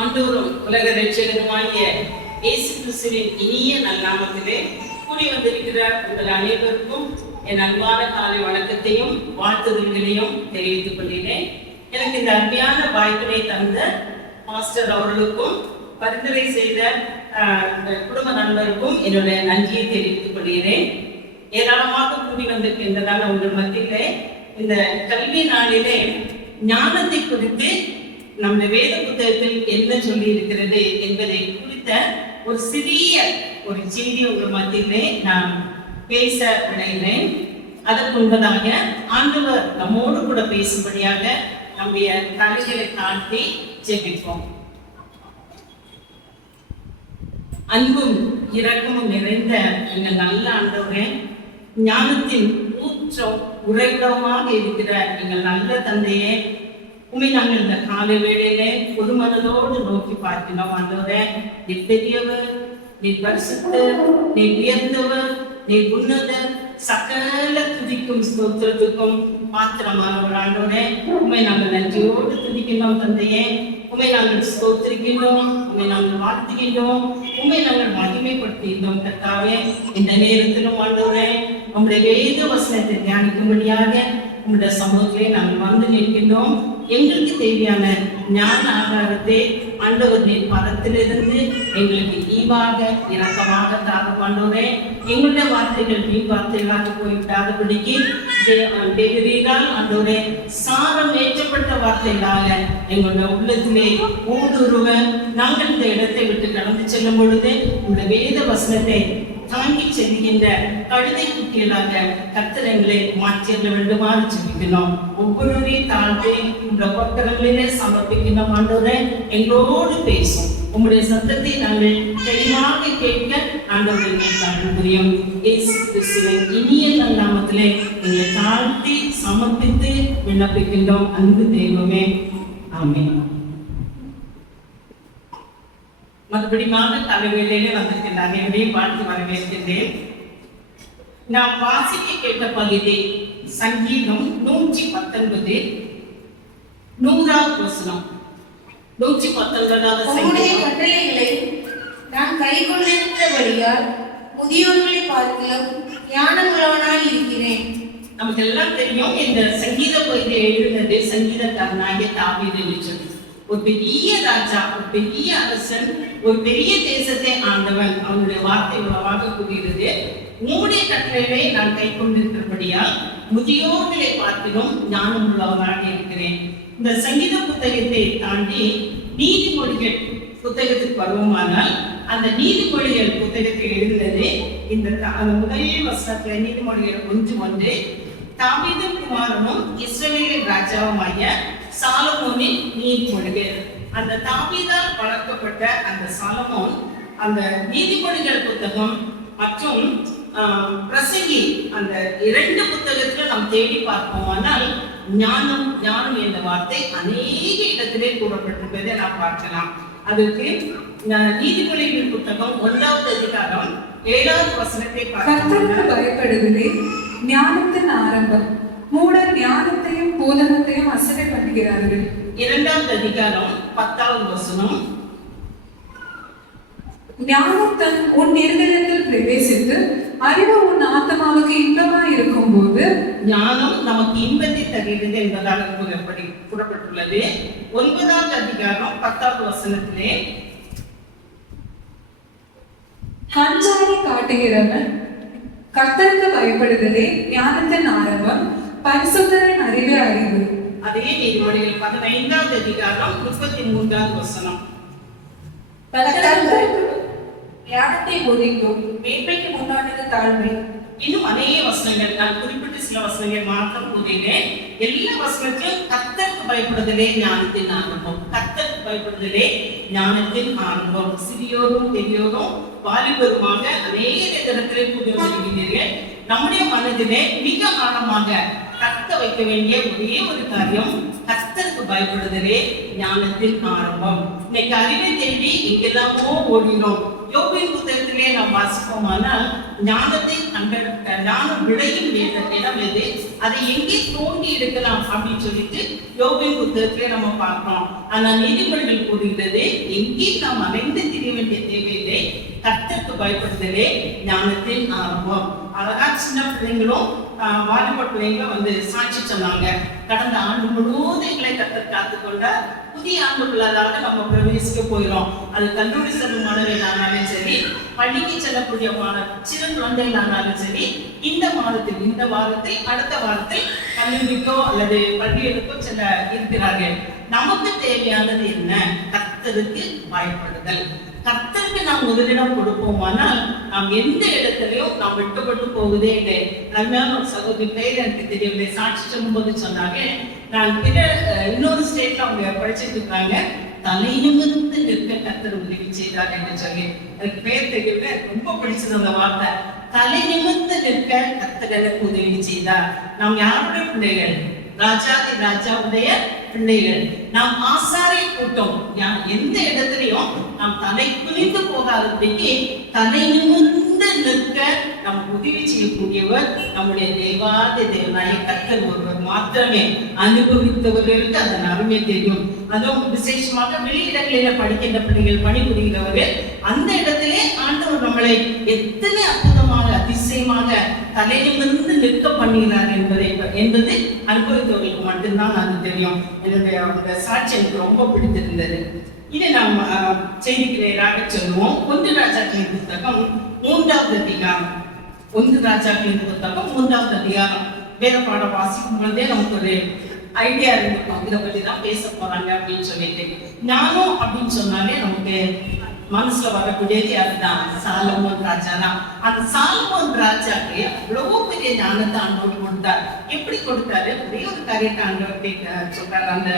ஆண்டவரும் உலக ரட்சகருமாகிய இயேசு கிறிஸ்துவின் இனிய நல்நாமத்திலே கூடி வந்திருக்கிற உங்கள் அனைவருக்கும் என் அன்பான காலை வணக்கத்தையும் வாழ்த்துதல்களையும் தெரிவித்துக் கொள்கிறேன். எனக்கு இந்த அருமையான வாய்ப்பினை தந்த மாஸ்டர் அவர்களுக்கும் பரிந்துரை செய்த குடும்ப நண்பருக்கும் என்னுடைய நன்றியை தெரிவித்துக் கொள்கிறேன். ஏராளமாக கூடி வந்திருக்கின்றதான உங்கள் மத்தியிலே இந்த கல்வி நாளிலே ஞானத்தை குறித்து நம்முடைய வேத புத்தகத்தில் என்ன சொல்லி இருக்கிறது என்பதை குறித்த ஒரு சிறிய ஒரு செய்தி உங்கள் மத்தியிலே நான் பேச விளைகிறேன். அதற்கு முன்பதாக ஆண்டவர் நம்மோடு கூட பேசும்படியாக நம்முடைய தலைகளை தாழ்த்தி ஜெபிப்போம். அன்பும் இரக்கமும் நிறைந்த எங்கள் நல்ல ஆண்டவரே, ஞானத்தின் ஊற்றம் உறைவிடமாக இருக்கிற எங்கள் நல்ல தந்தையே, உண்மை நாங்கள் இந்த காலை வேளையிலே ஒரு மனதோடு நோக்கி பார்க்கிறோம். ஆண்டவரே, நீ பெரியவர், நீ பரிசுத்தர், நீ உயர்ந்தவர், நீ உன்னதர், சகல துதிக்கும் ஸ்தோத்திரத்துக்கும் மாத்திரமானவர். ஆண்டவரே, உண்மை நாங்கள் நன்றியோடு துதிக்கின்றோம் தந்தையே. உண்மை நாங்கள் ஸ்தோத்திரிக்கின்றோம், உண்மை நாங்கள் வாழ்த்துகின்றோம், உண்மை நாங்கள் மகிமைப்படுத்துகின்றோம். கர்த்தாவே, இந்த நேரத்திலும் ஆண்டவரே உங்களுடைய வேத வசனத்தை தியானிக்கும்படியாக உங்களுடைய சமூகத்திலே நாங்கள் வந்து நிற்கின்றோம். எங்களுக்கு தேவையான ஞான ஆதாரத்தை ஆண்டவரின் பதத்திலிருந்து எங்களுக்கு ஈவாக இரக்கமாக தாங்க ஆண்டவரே. எங்களுடைய வார்த்தைகள் வீண் வார்த்தைகளாக போய்விடாதபடிக்கு ஆண்டவரே சாரம் ஏற்றப்பட்ட வார்த்தைகளாக எங்களுடைய உள்ளத்திலே ஊடுருவ நாங்கள் இந்த இடத்தை விட்டு கடந்து செல்லும் பொழுது இந்த வேத வசனத்தை தாங்கி செல்கின்ற கழுதை குட்டிகளாக கர்த்தரங்களை மாற்றிட வேண்டுமாறு ஜெபிக்கிறோம். ஒவ்வொருவரையும் தாழ்த்தி இந்த பக்கங்களிலே சமர்ப்பிக்கின்றோம். ஆண்டவரே, எங்களோடு பேசும் உங்களுடைய சத்தத்தை நாங்கள் தெளிவாக கேட்க ஆண்டவரை தாழ்வு புரியும். இயேசு கிறிஸ்துவின் இனிய நாமத்திலே எங்களை தாழ்த்தி சமர்ப்பித்து விண்ணப்பிக்கின்றோம். அன்பு தெய்வமே, ஆமென். மறுபடியும் தலைமையிலே வந்திருக்கின்ற அனைவரையும் வாழ்த்து வரவேற்கின்றேன். நாம் வாசிக்க கேட்ட பகுதி சங்கீதம் 119 100வது வசனம். 119வது சங்கீதம். கட்டளைகளை நான் கைக்கொண்டிருந்தபடியால் முதியோர்களை பார்க்கலாம் ஞானமுள்ளவனாய் இருக்கிறேன். நமக்கு எல்லாம் தெரியும், இந்த சங்கீத பகுதியை எழுதினது சங்கீதக்காரனாகிய தாவீது என்று சொல்லி. ஒரு பெரிய ராஜா, ஒரு பெரிய அரசன், ஒரு பெரிய தேசத்தை ஆண்டவன். அவனுடைய வார்த்தை உறவாக கூறுகிறது, உம்முடைய கட்டளைகளை நான் கை கொண்டிருக்கிறபடியால் முதியோர்களை பார்க்கிறோம் ஞானம் உள்ளவனாக இருக்கிறேன். இந்த சங்கீத புத்தகத்தை தாண்டி நீதிமொழிகள் புத்தகத்துக்கு வருவோமானால், அந்த நீதிமொழிகள் புத்தகத்தை எழுதினது இந்த முதல் வசனத்துல நீதிமொழிகள் 1:1 தாவீதின் குமாரனும் இஸ்ரவேலின் ராஜாவுமாகிய சாலமோனின் நீதிமொழிகள். அந்த தாவீதால் வளர்க்கப்பட்ட அந்த சாலமோன் அந்த நீதிமொழிகள் புத்தகம் மற்றும் பிரசங்கி அந்த 2 புத்தகத்தில் நாம் தேடி பார்ப்போம். ஆனால் ஞானம் ஞானம் என்ற வார்த்தை அநேக இடத்திலே கூறப்பட்டிருப்பதை நாம் பார்க்கலாம். அதுக்கு நீதிமொழிகள் புத்தகம் 1வது அதிகாரம் 7வது வசனத்தை கர்த்தருக்கு பயப்படுவதே ஞானத்தின் ஆரம்பம், மூடர் ஞானத்தையும் போதகத்தையும் அசட்டை பண்ணுகிறார்கள். 2வது அதிகாரம் 10வது வசனம். ஞானம் தன் உன் இருதயத்தில் பிரவேசித்து அறிவு உன் ஆத்மாவுக்கு இன்பமாய் இருக்கும் போது ஞானம் நமக்கு இன்பத்தை தருகிறது என்பதாக கூறப்பட்டுள்ளது. 9வது அதிகாரம் 10வது வசனத்திலே கஞ்சாரை காட்டுகிறவன் கர்த்தருக்கு பயப்படுதலே ஞானத்தின் ஆரம்பம், பரிசுத்தரின் அறிவு அறிவு. அதே நீதிமொழிகள் 15வது அதிகாரம் 33வது வசனம். ஞானத்தை போதிக்கும் மேன்மைக்கு முன்னாடியது தாழ்மை. இன்னும் அநேக வசனங்கள், நான் குறிப்பிட்டு சில வசனங்கள் மாத்திரம் கூறினேன். எல்லா வசனத்திலும் கர்த்தருக்கு பயப்படுதலே ஞானத்தின் ஆரம்பம், கர்த்தருக்கு பயப்படுதலே ஞானத்தின் ஆரம்பம். சிறியோரும் பெரியோரும் வாலிபருமாக அநேக இடத்திலே கூடி வந்திருக்கிறீர்கள். நம்முடைய மனதிலே மிக ஆழமாக கத்த வைக்க வேண்டிய ஒரே ஒரு காரியம், கர்த்தருக்கு பயப்படுதலே ஞானத்தின் ஆரம்பம். இன்னைக்கு அறிவை தேடி எங்கெல்லாமோ ஓடினோம். யோபின் புத்தகத்திலே நாம் வாசிப்போமானால் ஞானம் விளையும் இடம் எது, அதை எங்கே தோண்டி எடுக்கலாம் அப்படின்னு சொல்லிட்டு யோபின் புத்தகத்திலே நம்ம பார்க்கிறோம். ஆனா நீதிமொழிகள் கூறுகிறது, எங்கே நாம் அலைந்து திரிய வேண்டிய தேவையில்லை, கர்த்தருக்கு பயப்படுதலே ஞானத்தின் ஆரம்பம். அழகா சின்ன பிள்ளைங்களும் வாலிப பிள்ளைங்களும் வந்து சாட்சி சொன்னாங்க. கடந்த ஆண்டு முழுவதும் எங்களை கர்த்தர் காத்துக்கொண்டார். புதிய ஆண்டுக்குள்ளாக நம்ம பிரவேசிக்க போயிடும். அது கல்லூரி செல்லும் மாணவர்களானாலும் சரி, பள்ளிக்கு செல்லக்கூடிய சிறு குழந்தைகளானாலும் சரி, இந்த வாரத்தில் அடுத்த வாரத்தில் கல்லூரிக்கோ அல்லது பள்ளிகளுக்கோ செல்ல இருக்கிறார்கள். நமக்கு தேவையானது என்ன? கர்த்தருக்கு பயப்படுதல். கர்த்தருக்கு நாம் முதலிடம் கொடுப்போமானால் நாம் எந்த இடத்துலயும் நாம் வெட்கப்பட்டு போவதே இல்லை. அருமையான ஒரு சகோதரி பேர் எனக்கு தெரியவில்லை, சாட்சி சொல்லும்போது சொன்னாங்க, நான் இன்னொரு ஸ்டேட்ல அவங்க படிச்சுட்டு இருக்காங்க, தலை நிமிர்ந்து நிற்க கர்த்தர் உதவி செய்தார் என்று சொல்லி. எனக்கு பேர் தெரியல, ரொம்ப பிடிச்சது அந்த வார்த்தை. தலை நிமிர்ந்து நிற்க கர்த்தர் எனக்கு உதவி செய்தார். நாம் யாருடைய பிள்ளைகள்? ராஜாவுடைய பிள்ளைகள். நாம் ஆசாரை கூட்டம். எந்த இடத்துலயும் நாம் தலை குனிந்து போகாதபடிக்கு தலை நிமிர்ந்து நிற்க நமக்கு உதவி செய்யக்கூடியவர் நம்முடைய தேவாதி தேவனாய கர்த்தர் ஒருவர் மாத்திரமே. அனுபவித்தவர்களுக்கு அதன் அருமை தெரியும். அதுவும் விசேஷமாக வெளியிடங்களில படிக்கின்ற பிள்ளைகள், பணிபுரிகிறவர்கள், அந்த இடத்திலே ஆண்டவர் நம்மளை எத்தனை அற்புதமாக அதிசயமாக தலையிலிருந்து நிற்க பண்ணுகிறார் என்பது அனுபவித்தவர்களுக்கு மட்டும்தான் அது தெரியும். என்னுடைய சாட்சி எனக்கு ரொம்ப பிடித்திருந்தது. இதை நாம் செய்திக்கு நேராக சொல்லுவோம். 1 ராஜாக்களின் புத்தகம் 3வது அதிகாரம். 1 ராஜாக்களின் புத்தகம் 3வது அதிகாரம். வேத பாடம் வாசிக்கும் பொழுதே நமக்கு ஒரு ஐடியா இருக்கும், இதை பற்றி தான் பேச போறாங்க அப்படின்னு சொல்லிட்டு. ஞானம் அப்படின்னு சொன்னாலே நமக்கு மனசுல வரக்கூடியது அதுதான், சாலமோன் ராஜா தான். அந்த சாலமோன் ராஜாக்கு அவ்வளவு பெரிய ஞானத்தை ஆண்டவர் கொடுத்தார். எப்படி கொடுத்தாரு? ஒரே ஒரு காரியத்தை ஆண்டவர் சொல்றாரு. அந்த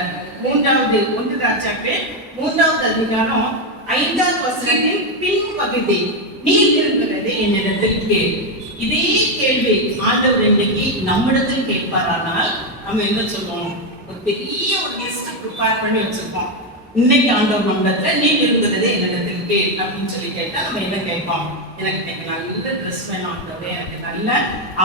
1 ராஜாக்கு 3வது அதிகாரம் 5வது வசனத்தின் பின்பகுதி, நீ விரும்புகிறது என்னிடத்தில் கேள். இதே கேள்வி ஆண்டவர் இன்னைக்கு நம்மிடத்தில் கேட்பாரானால் நம்ம என்ன சொல்லுவோம்? ஒரு பெரிய ஒரு லிஸ்ட் ப்ரிப்பேர் பண்ணி வச்சிருப்போம். இன்னைக்கு ஆண்டவர் நம்மிடத்துல நீ விரும்புகிறது என்னிடத்தில் கேள் அப்படின்னு சொல்லி கேட்டா நம்ம என்ன கேட்போம்? எனக்கு நல்ல ட்ரெஸ் வேணும் ஆண்டவரே, எனக்கு நல்ல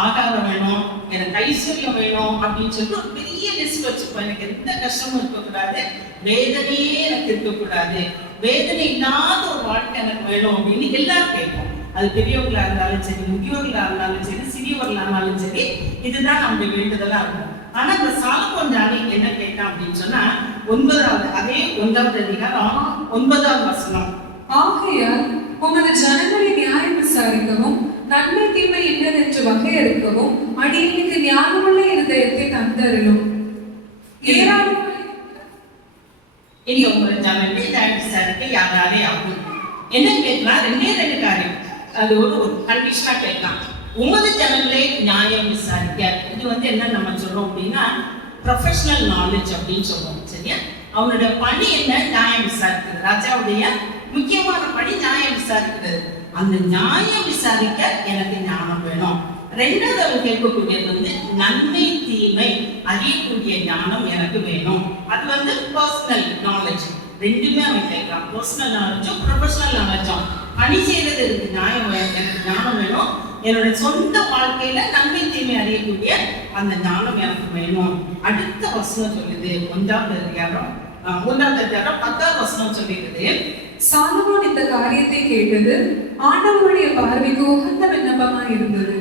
ஆகாரம் வேணும், எனக்கு ஐஸ்வர்யம் வேணும் அப்படின்னு சொல்லிட்டு ஒரு பெரிய லிஸ்ட் வச்சிருப்போம். எனக்கு எந்த கஷ்டமும் இருக்கக்கூடாது, வேதனையே எனக்கு இருக்கக்கூடாது, வேதனை இல்லாத ஒரு வாழ்க்கை எனக்கு வேணும் அப்படின்னு எல்லாரும் கேட்போம். அது பெரியவர்களா இருந்தாலும் சரி, முதியோர்களா இருந்தாலும் சரி, சிறியவர்களா இருந்தாலும் சரி, இதுதான் நம்முடைய வேண்டுதலா இருக்கும். ஆனா இந்த சாலமோன் ஞானி என்ன கேட்டான் அப்படின்னு சொன்னா, 1வது அதிகாரம் 9வது வசனம், ஆகையால் உமது ஜனங்களை நியாயம் விசாரிக்கவும் நன்மை தீமை என்னதென்று வகையறுக்கவும் அடியேனுக்கு ஞானமுள்ள இருதயத்தை தந்தருளும். இங்க உங்களை ஜனங்களை நியாயம் விசாரிக்க யாராலே ஆகும். என்ன கேட்கலாம்? 2 காரியம். அது ஒரு கண்டிஷனா கேட்கலாம். உமது ஜனங்களை நியாயம் விசாரிக்க. இது என்ன நம்ம சொல்றோம் அப்படின்னா, ப்ரொஃபஷனல் நாலேஜ் அப்படின்னு சொல்றோம். சரியா? அவனுடைய பணி என்ன? நியாயம் விசாரிக்கிறது. ராஜாவுடைய முக்கியமான பணி நியாயம் விசாரிக்கிறது. அந்த நியாயம் விசாரிக்க எனக்கு ஞானம் வேணும். 2வது அவன் கேட்கக்கூடியது நன்மை தீமை அறியக்கூடிய ஞானம் எனக்கு வேணும். அது பர்சனல் நாலேஜ். 2மே அவன் கேட்கலாம். பர்சனல் நாலேஜும் ப்ரொஃபஷனல் நாலேஜும். பணி செய்யறது எனக்கு ஞானம் வேணும். என்னோட சொந்த வாழ்க்கையில நன்மை தீமை அறியக்கூடிய அந்த ஞானம் எனக்கு வேணும். அடுத்த வசனம் சொல்லுது, 1வது அதிகாரம் 10வது வசனம் சொல்லுகிறது, சாலமோன் இந்த காரியத்தை கேட்டது ஆண்டவருடைய பார்வைக்கு உகந்த விண்ணப்பமா இருந்தது.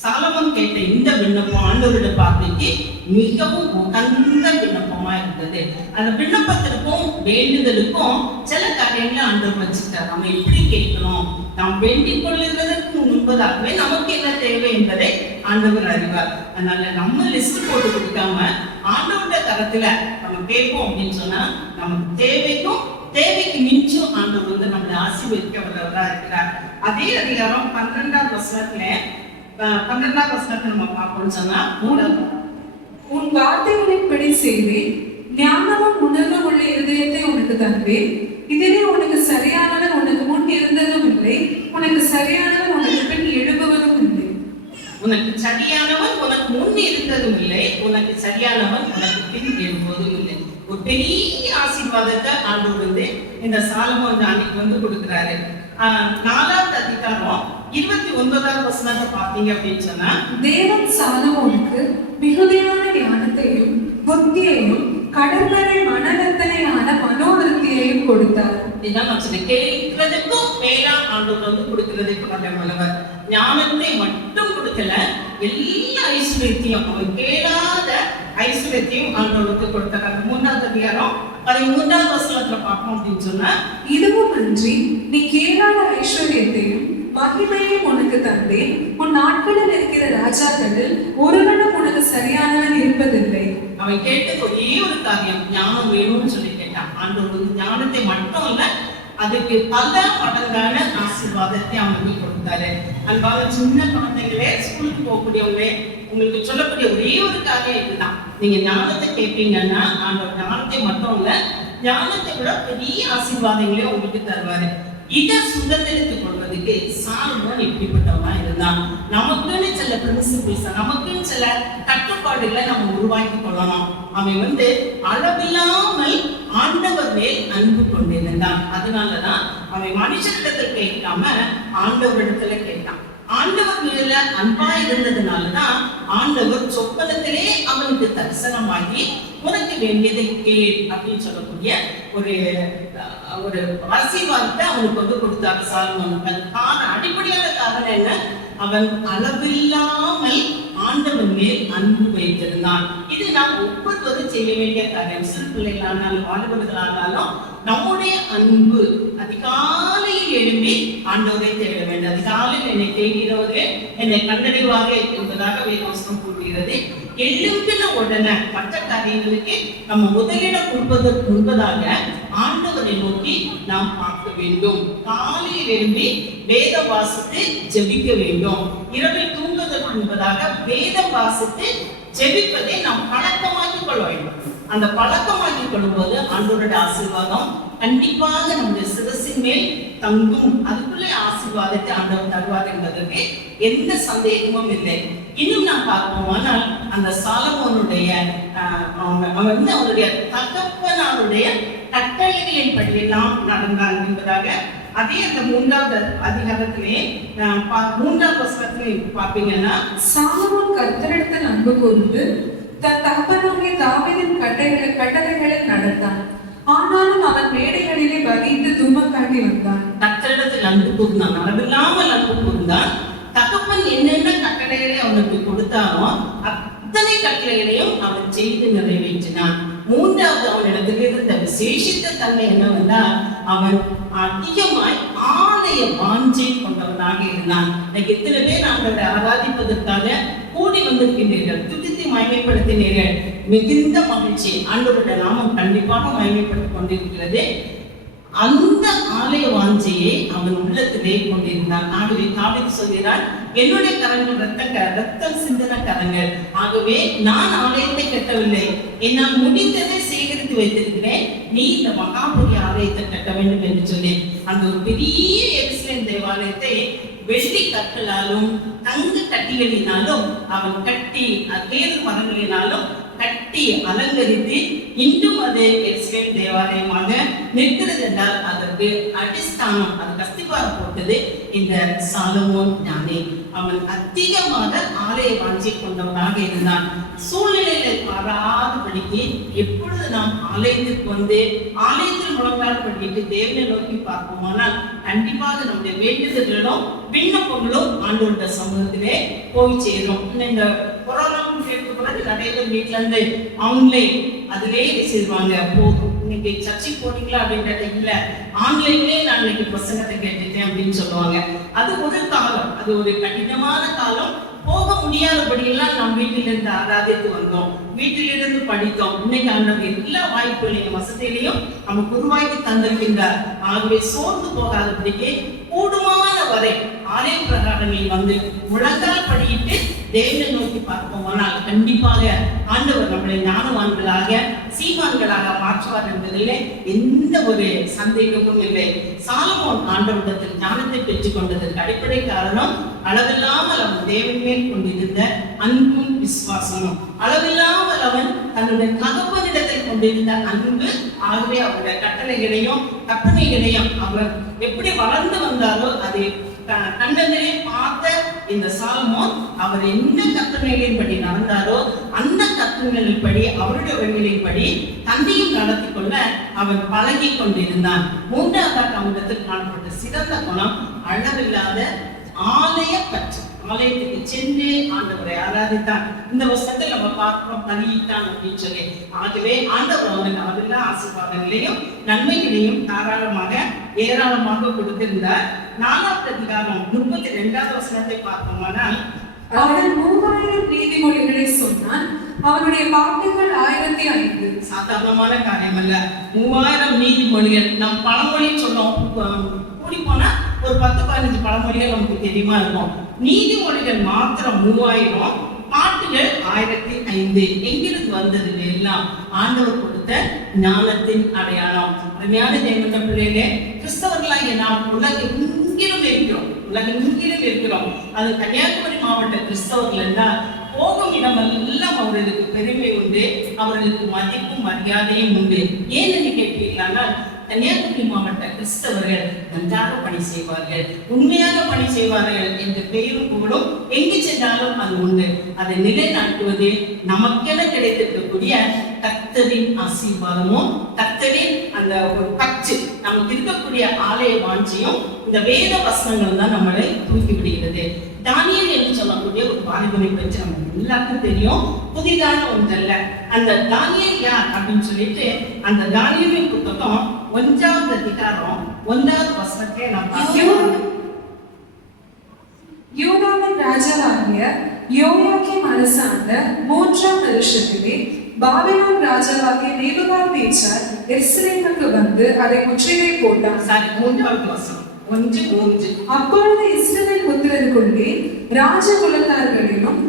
சாலமோன் கேட்ட இந்த விண்ணப்பம் ஆண்டவருடைய பார்வைக்கு மிகவும் உகந்த விண்ணப்பமா இருந்தது. அந்த விண்ணப்பத்திற்கும் வேண்டுதலுக்கும் சில காரியங்களை ஆண்டவர் வச்சுட்டார். நம்ம எப்படி கேட்கணும், நாம் வேண்டிக் கொள்ளுவதற்கு முன்பதாகவே நமக்கு என்ன தேவை என்பதை ஆண்டவர் அறிவார். அதனால நம்ம லிஸ்ட் போட்டு கொடுக்காம ஆண்டவருடைய தரத்துல நம்ம கேட்போம் அப்படின்னு சொன்னா நமக்கு தேவைக்கு மிஞ்சும் ஆண்டவர் நம்மளை ஆசீர்வதிக்க வல்லவரா இருக்கிறார். அதே அதிகாரம் 12வது வசனத்துல நம்ம பார்ப்போம்னு சொன்னா, உன் வார்த்தைகளின்படி செய்வேன், ஞானமும் உணர்வும் உள்ள இருதயத்தை உனக்கு தருவேன். இதிலே உனக்கு சரியானவன் உனக்கு முன் இருந்ததும் இல்லை, உனக்கு சரியானவன் உனக்கு பின் எழுபவதும் இல்லை. உனக்கு சரியானவன் உனக்கு முன் இருந்ததும் இல்லை, உனக்கு சரியானவன் உனக்கு பின் எழுபவதும் இல்லை. ஒரு பெரிய ஆசீர்வாதத்தை ஆண்டவர் இந்த சாலமோன் அன்னைக்கு வந்து கொடுக்குறாரு. 4வது அதிகாரம் 29வது வசனத்தை பார்த்தீங்க அப்படின்னு சொன்னா, தேவன் சாலமோனுக்கு மிகுதியான ஞானத்தையும் புத்தியையும் கடற்கரை மனரத்தனையான மனோவிருத்தியையும் கொடுத்தார். இதுதான் நான் சொன்னேன், கேட்கிறதுக்கும் மேலா ஆண்டவர் வந்து கொடுக்கிறதுக்கு வல்லவர். ஞானத்தை மட்டும் கொடுக்கல, எல்லா ஐஸ்வர்யத்தையும், அவன் கேளாத ஐஸ்வர்யத்தையும் ஆண்டவருக்கு கொடுத்தார். 3வது அதிகாரம் 13வது வசனத்துல பார்ப்போம் அப்படின்னு சொன்னா, இதுவும் அன்றி நீ கேளாத ஐஸ்வர்யத்தையும் மகிமையும் உனக்கு தந்தேன். உன் நாட்களில் இருக்கிற ராஜாக்களில் ஒருவனும் உனக்கு சரியானவன் இருப்பதில்லை. அவன் கேட்டது ஒரே ஒரு காரியம், ஞானம் வேணும்னு சொல்லி கேட்டான். ஆண்டவர் ஞானத்தை மட்டும் இல்ல, அதுக்கு பல மடங்கான ஆசீர்வாதத்தை அவனுக்கு கொடுத்தாரு. அன்பான சின்ன குழந்தைங்களே, ஸ்கூலுக்கு போகக்கூடியவங்களே, உங்களுக்கு சொல்லக்கூடிய ஒரே ஒரு காரியம் இதுதான். நீங்க ஞானத்தை கேட்பீங்கன்னா ஆண்டவர் ஞானத்தை மட்டும் இல்ல, ஞானத்தை விட பெரிய ஆசீர்வாதங்களே உங்களுக்கு தருவாரு. இதை சுதந்திரத்துக் கொள்வதற்கு சாலமோன் எப்படிப்பட்டவனா இருந்தான். நமக்குன்னு சில பிரின்சிபிள்ஸ், நமக்குன்னு சில கட்டுப்பாடுகளை நம்ம உருவாக்கி கொள்ளணும். அவன் வந்து அளவில்லாமல் ஆண்டவர் மேல் அன்பு கொண்டிருந்தான். அதனாலதான் அவன் மனுஷனிடத்தில் கேட்காம ஆண்டவரிடத்துல கேட்டான். ஆண்டவர் மேல அன்பா இருந்ததுனாலதான் ஆண்டவர் சொப்பனத்திலே அவனுக்கு தரிசனமாகி உனக்கு வேண்டியதை கேள் அப்படின்னு சொல்லக்கூடிய ஒரு ஆசீர்வாதத்தை அவனுக்கு வந்து கொடுத்தார் சாலமோனுக்கு. அடிப்படையான காரணம் என்ன? அவன் அளவில்லாமல் ஆண்டவன் மேல் அன்பு வைத்திருந்தான். இது நாம் ஒவ்வொருவரும் செய்ய வேண்டிய காரியம். சிறு பிள்ளைகளானாலும் வாலிபர்களானாலும் நம்முடைய அன்பு அதிகாலையில் எழும்பி ஆண்டவரை தேட வேண்டும். அதிகாலையில் என்னை தேடுகிறவரே என்னை கண்டடைவாரே என்பதாக வேதவசனம் கூறுகிறது. எழும்பின உடனே மற்ற காரியங்களுக்கு நம்ம முதலிடம் கொடுப்பதற்கு முன்பதாக ஆண்டவரை நோக்கி நாம் பார்க்க வேண்டும். காலையில் எழும்பி வேதம் வாசித்து ஜெபிக்க வேண்டும். இரவில் தூங்குவதற்கு முன்பதாக வேதம் வாசித்து ஜெபிப்பதை நாம் பழக்கமாக்கிக் கொள்ள வேண்டும். அந்த பழக்கமாக்கிக் கொள்ளும்போது ஆண்டவருடைய ஆசீர்வாதம் கண்டிப்பாக நம்முடைய சிரசின் மேல் தங்கும். அதுக்குள்ளே ஆசீர்வாதத்தை ஆண்டவர் தருவார் என்பதற்கு எந்த சந்தேகமும் இல்லை. இன்னும் நான் பார்ப்போம், ஆனால் அந்த சாலமோனுடைய அவனுடைய தகப்பனாருடைய கட்டளைகளின் படியெல்லாம் நடந்தான் என்பதாக அதே அந்த 3வது அதிகாரத்திலே 3வது வசனத்திலே பார்ப்பீங்கன்னா, சாலமோன் கர்த்தரிடத்தில் அன்பு கூர்ந்து தன் தகப்பனாகிய தாவீதின் கட்டளைகளில் நடந்தான். ஆனாலும் அவன் மேடைகளிலே வகித்து தூபம் காட்டி வந்தான். கர்த்தரிடத்தில் அன்பு கூர்ந்தான், அளவில்லாமல் அன்பு கூர்ந்தான். தகப்பன் என்னென்ன கட்டளைகளை அவனுக்கு கொடுத்தானோ அத்தனை கட்டளைகளையும் அவன் செய்து நிறைவேற்றினான். 3வது அவனிடத்தில் இருந்த விசேஷித்த தன்மை என்னவென்றால், அவன் அதிகமாய் ஆலய வாஞ்சை கொண்டவனாக இருந்தான். எத்தனை பேர் அவர்களை ஆராதிப்பதற்காக கூடி வந்திருக்கின்றீர்கள், துதித்து மகிமைப்படுத்தினீர்கள். மிகுந்த மகிழ்ச்சி. ஆண்டவருடைய நாமம் கண்டிப்பாக மகிமைப்பட்டுக் கொண்டிருக்கிறது. அந்த ஆலய வாஞ்சையை அவன் உள்ளத்திலே கொண்டிருந்தான். ஆகவே தாவீது சொல்கிறான், என்னுடைய கரங்கள் ரத்தம் சிந்தின கரங்கள். ஆகவே நான் ஆலயத்தை கட்டவில்லை, என்னால் முடிந்ததை சேகரித்து வைத்திருக்கிறேன். நீ இந்த மகாபுரி ஆலயத்தை கட்ட வேண்டும் என்று சொல்லி அந்த ஒரு பெரிய எருசலேம் தேவாலயத்தை வெள்ளி கற்களாலும் தங்க கட்டிகளினாலும் அவன் கட்டி, தேர்வு மரங்களினாலும் கட்டி அலங்கரித்து இன்றும் அது எருசலேம் தேவாலயமாக நிற்கிறது என்றால் அதற்கு அடிஸ்தானம், அது கஸ்திபாரம் போட்டது இந்த சாலமோன் ஞானி. அவன் அதிகமாக ஆலய வாஞ்சி கொண்டவனாக இருந்தான். சூழ்நிலையில மாறாதபடிக்கு எப்பொழுது நாம் ஆலயத்திற்கு வந்து ஆலயத்தில் முழங்கால் பண்ணிட்டு தேவனை நோக்கி பார்ப்போமானால் கண்டிப்பாக நம்முடைய வேண்டுதல்களும் விண்ணப்பங்களும் ஆண்டவருடைய சமூகத்திலே போய் சேரும். இந்த கொரோனா நிறைய பேர் வீட்டுல இருந்து ஆன்லைன் அதிலே செய்வாங்க. போதும், இன்னைக்கு சர்ச்சைக்கு போனீங்களா அப்படின்றத இல்ல, ஆன்லைன்லயே நான் இன்னைக்கு பிரசங்கத்தை கேட்டுட்டேன் அப்படின்னு சொல்லுவாங்க. அது ஒரு காலம், அது ஒரு கடினமான காலம். போக முடியாதபடியெல்லாம் நம் வீட்டிலிருந்து ஆராதித்து வந்தோம், வீட்டிலிருந்து படித்தோம். இன்னைக்கு அந்த எல்லா வாய்ப்புகளையும் வசதியிலையும் நமக்கு உருவாக்கி தந்திருக்கின்றார். ஆகவே சோர்ந்து போகாதபடிக்கு கூடுமான வரை ஆலய பிரகாரங்களில் வந்து முழங்கால் படியிட்டு தேவனை நோக்கி பார்ப்போமானால் கண்டிப்பாக ஆண்டவர் நம்மளை ஞானவான்களாக சீமான்களாக மாற்றுவார் என்பதிலே எந்த ஒரு சந்தேகமும் இல்லை. சாலமோன் ஆண்டவரிடத்தில் ஞானத்தை பெற்றுக் கொண்டதற்கு அடிப்படை காரணம் அளவில்லாமல் அவன் தேவன் மேல் கொண்டிருந்த அன்பும் விசுவாசமும். அளவில்லாமல் அவன் தன்னுடைய தகப்பனிடத்தில் கொண்டிருந்த அன்பு. ஆகவே அவருடைய கட்டளைகளையும் கற்பனைகளையும் அவர் எப்படி வளர்ந்து வந்தாரோ அதை கண்ணெதிரே பார்த்த இந்த சாலமோன் அவர் எந்த கற்பனைகளின்படி நடந்தாரோ அந்த கற்பனைகளின்படி அவருடைய வழிகளின்படி தந்தையும் நடத்தி கொள்ள அவர் பழகி கொண்டிருந்தான். மூன்றாவதாக அவரிடத்தில் காணப்பட்ட சிறந்த குணம் அளவில்லாத ஆலய பற்று. ஆலயத்துக்கு சென்று ஆண்டவரை ஆராதித்தான். இந்த வருஷத்தை நம்ம பார்க்கிறோம், பலியிட்டான் அப்படின்னு சொல்லி. ஆகவே ஆண்டவர் அவனுக்கு அளவில்லா ஆசீர்வாதங்களையும் நன்மைகளையும் தாராளமாக ஏராளமாக கொடுத்திருந்தார். 4வது அதிகாரம் 32வது வசனத்தை பார்த்தோமானால், அவன் 3000 நீதிமொழிகளை சொன்னான். அவனுடைய பாட்டுகள் 1005. சாதாரணமான காரியம் அல்ல. 3000 நீதிமொழிகள். நம் பழமொழி சொல்றோம், கூடி போனா ஒரு 10-15 பழமொழிகள் நமக்கு தெரியுமா இருக்கும். நீதிமொழிகள் மாத்திரம் 3000, பாட்டுகள் 1005. எங்கிருந்து வந்தது? எல்லாம் ஆண்டவர் கொடுத்த ஞானத்தின் அடையாளம். ஞான தேவன பிள்ளைகளே, கிறிஸ்தவர்களாகிய நாம் உலகெங்கிலும் இருக்கிறோம். அது கன்னியாகுமரி மாவட்ட கிறிஸ்தவர்கள் என்றால் போகும் இடமெல்லாம் அவர்களுக்கு பெருமை உண்டு, அவர்களுக்கு மதிப்பும் மரியாதையும் உண்டு. ஏன் என்று கேட்கிறீர்களா? கன்னியாகுமரி மாவட்ட கிறிஸ்தவர்கள் நன்றாக பணி செய்வார்கள், உண்மையாக பணி செய்வார்கள் என்ற பெயரும் புகழும் எங்கு சென்றாலும் அது உண்டு. அதை நிலைநாட்டுவது நமக்கென கிடைத்திருக்கக்கூடிய கர்த்தரின் ஆசீர்வாதமும் கர்த்தரின் அந்த ஒரு பற்று, நமக்கு இருக்கக்கூடிய ஆலய வாஞ்சியும் இந்த வேத வசனங்கள் தான் நம்மளை தூக்கி விடுகிறது. தானியேல் என்று சொல்லக்கூடிய ஒரு வாலிபனை பற்றி நமக்கு எல்லாருக்கும் தெரியும், புதிதான ஒன்றல்ல. அந்த தானியேல் யார் அப்படின்னு சொல்லிட்டு அந்த தானியேலின் புத்தகம் 1வது அதிகாரம் 1வது வசனத்தை நாம் பார்க்கிறோம். யூதாவின் ராஜாவாகிய யோயாக்கீம் அரசாண்ட 3ஆம் வருஷத்திலே பாபிலோன் ராஜாவாகிய நேபுகாத்நேச்சார் எருசலேமுக்கு வந்து அதை முற்றுகை போட்டான். 3வது வசனம் 1:3. அப்பொழுது இஸ்ரவேல் புத்திரருக்குள்ளே ராஜகுலத்தார்களிலும்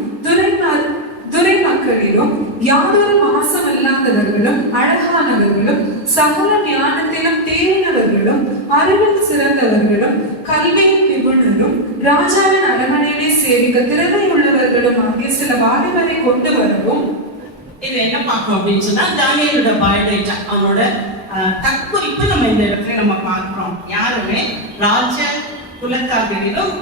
துரை மக்களிலும் யாதொரு மாசமில்லாதவர்களும் அழகானவர்களும் சகல ஞானத்திலும் தேறினவர்களும் அறிவில் சிறந்தவர்களும் கல்வியின் நிபுணரும் ராஜாவின் அரண்மனையிலே சேவிக்க திறமை உள்ளவர்களும் ஆகிய சில வாலிபரை கொண்டு வரவும். இது என்ன பார்க்கணும் அப்படின்னு சொன்னா, தானியேலோட பயோடேட்டா, அவனோட தற்குறிப்பு நம்ம இந்த இடத்துல நம்ம பார்க்கிறோம். யாருமே ராஜ குலத்தார்களிலும்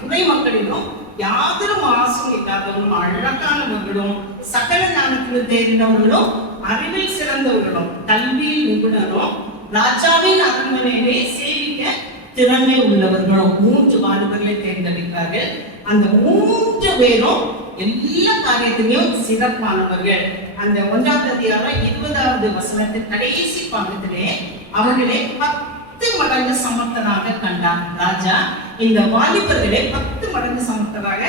துணை மக்களிலும் யாதொரு மாசும் இல்லாதவர்களும் அழகானவர்களும் சகல ஞானத்தில் தேறினவர்களும் அறிவில் சிறந்தவர்களும் கல்வியில் நிபுணரும் ராஜாவின் அரண்மனையிலே சேவிக்க திறமை உள்ளவர்களும் 3 வாலிபர்களை தேர்ந்தெடுக்கிறார்கள். அந்த 3 பேரும் எல்லா காரியத்திலையும் சிறப்பானவர்கள். அந்த 1வது அதிகாரம் 20வது வசனத்தின் கடைசி பாகத்திலே அவர்களே 10 மடங்கு சமர்த்தராக கண்டார் ராஜா. இந்த வாலிபர்களே 10 மடங்கு சமர்த்தராக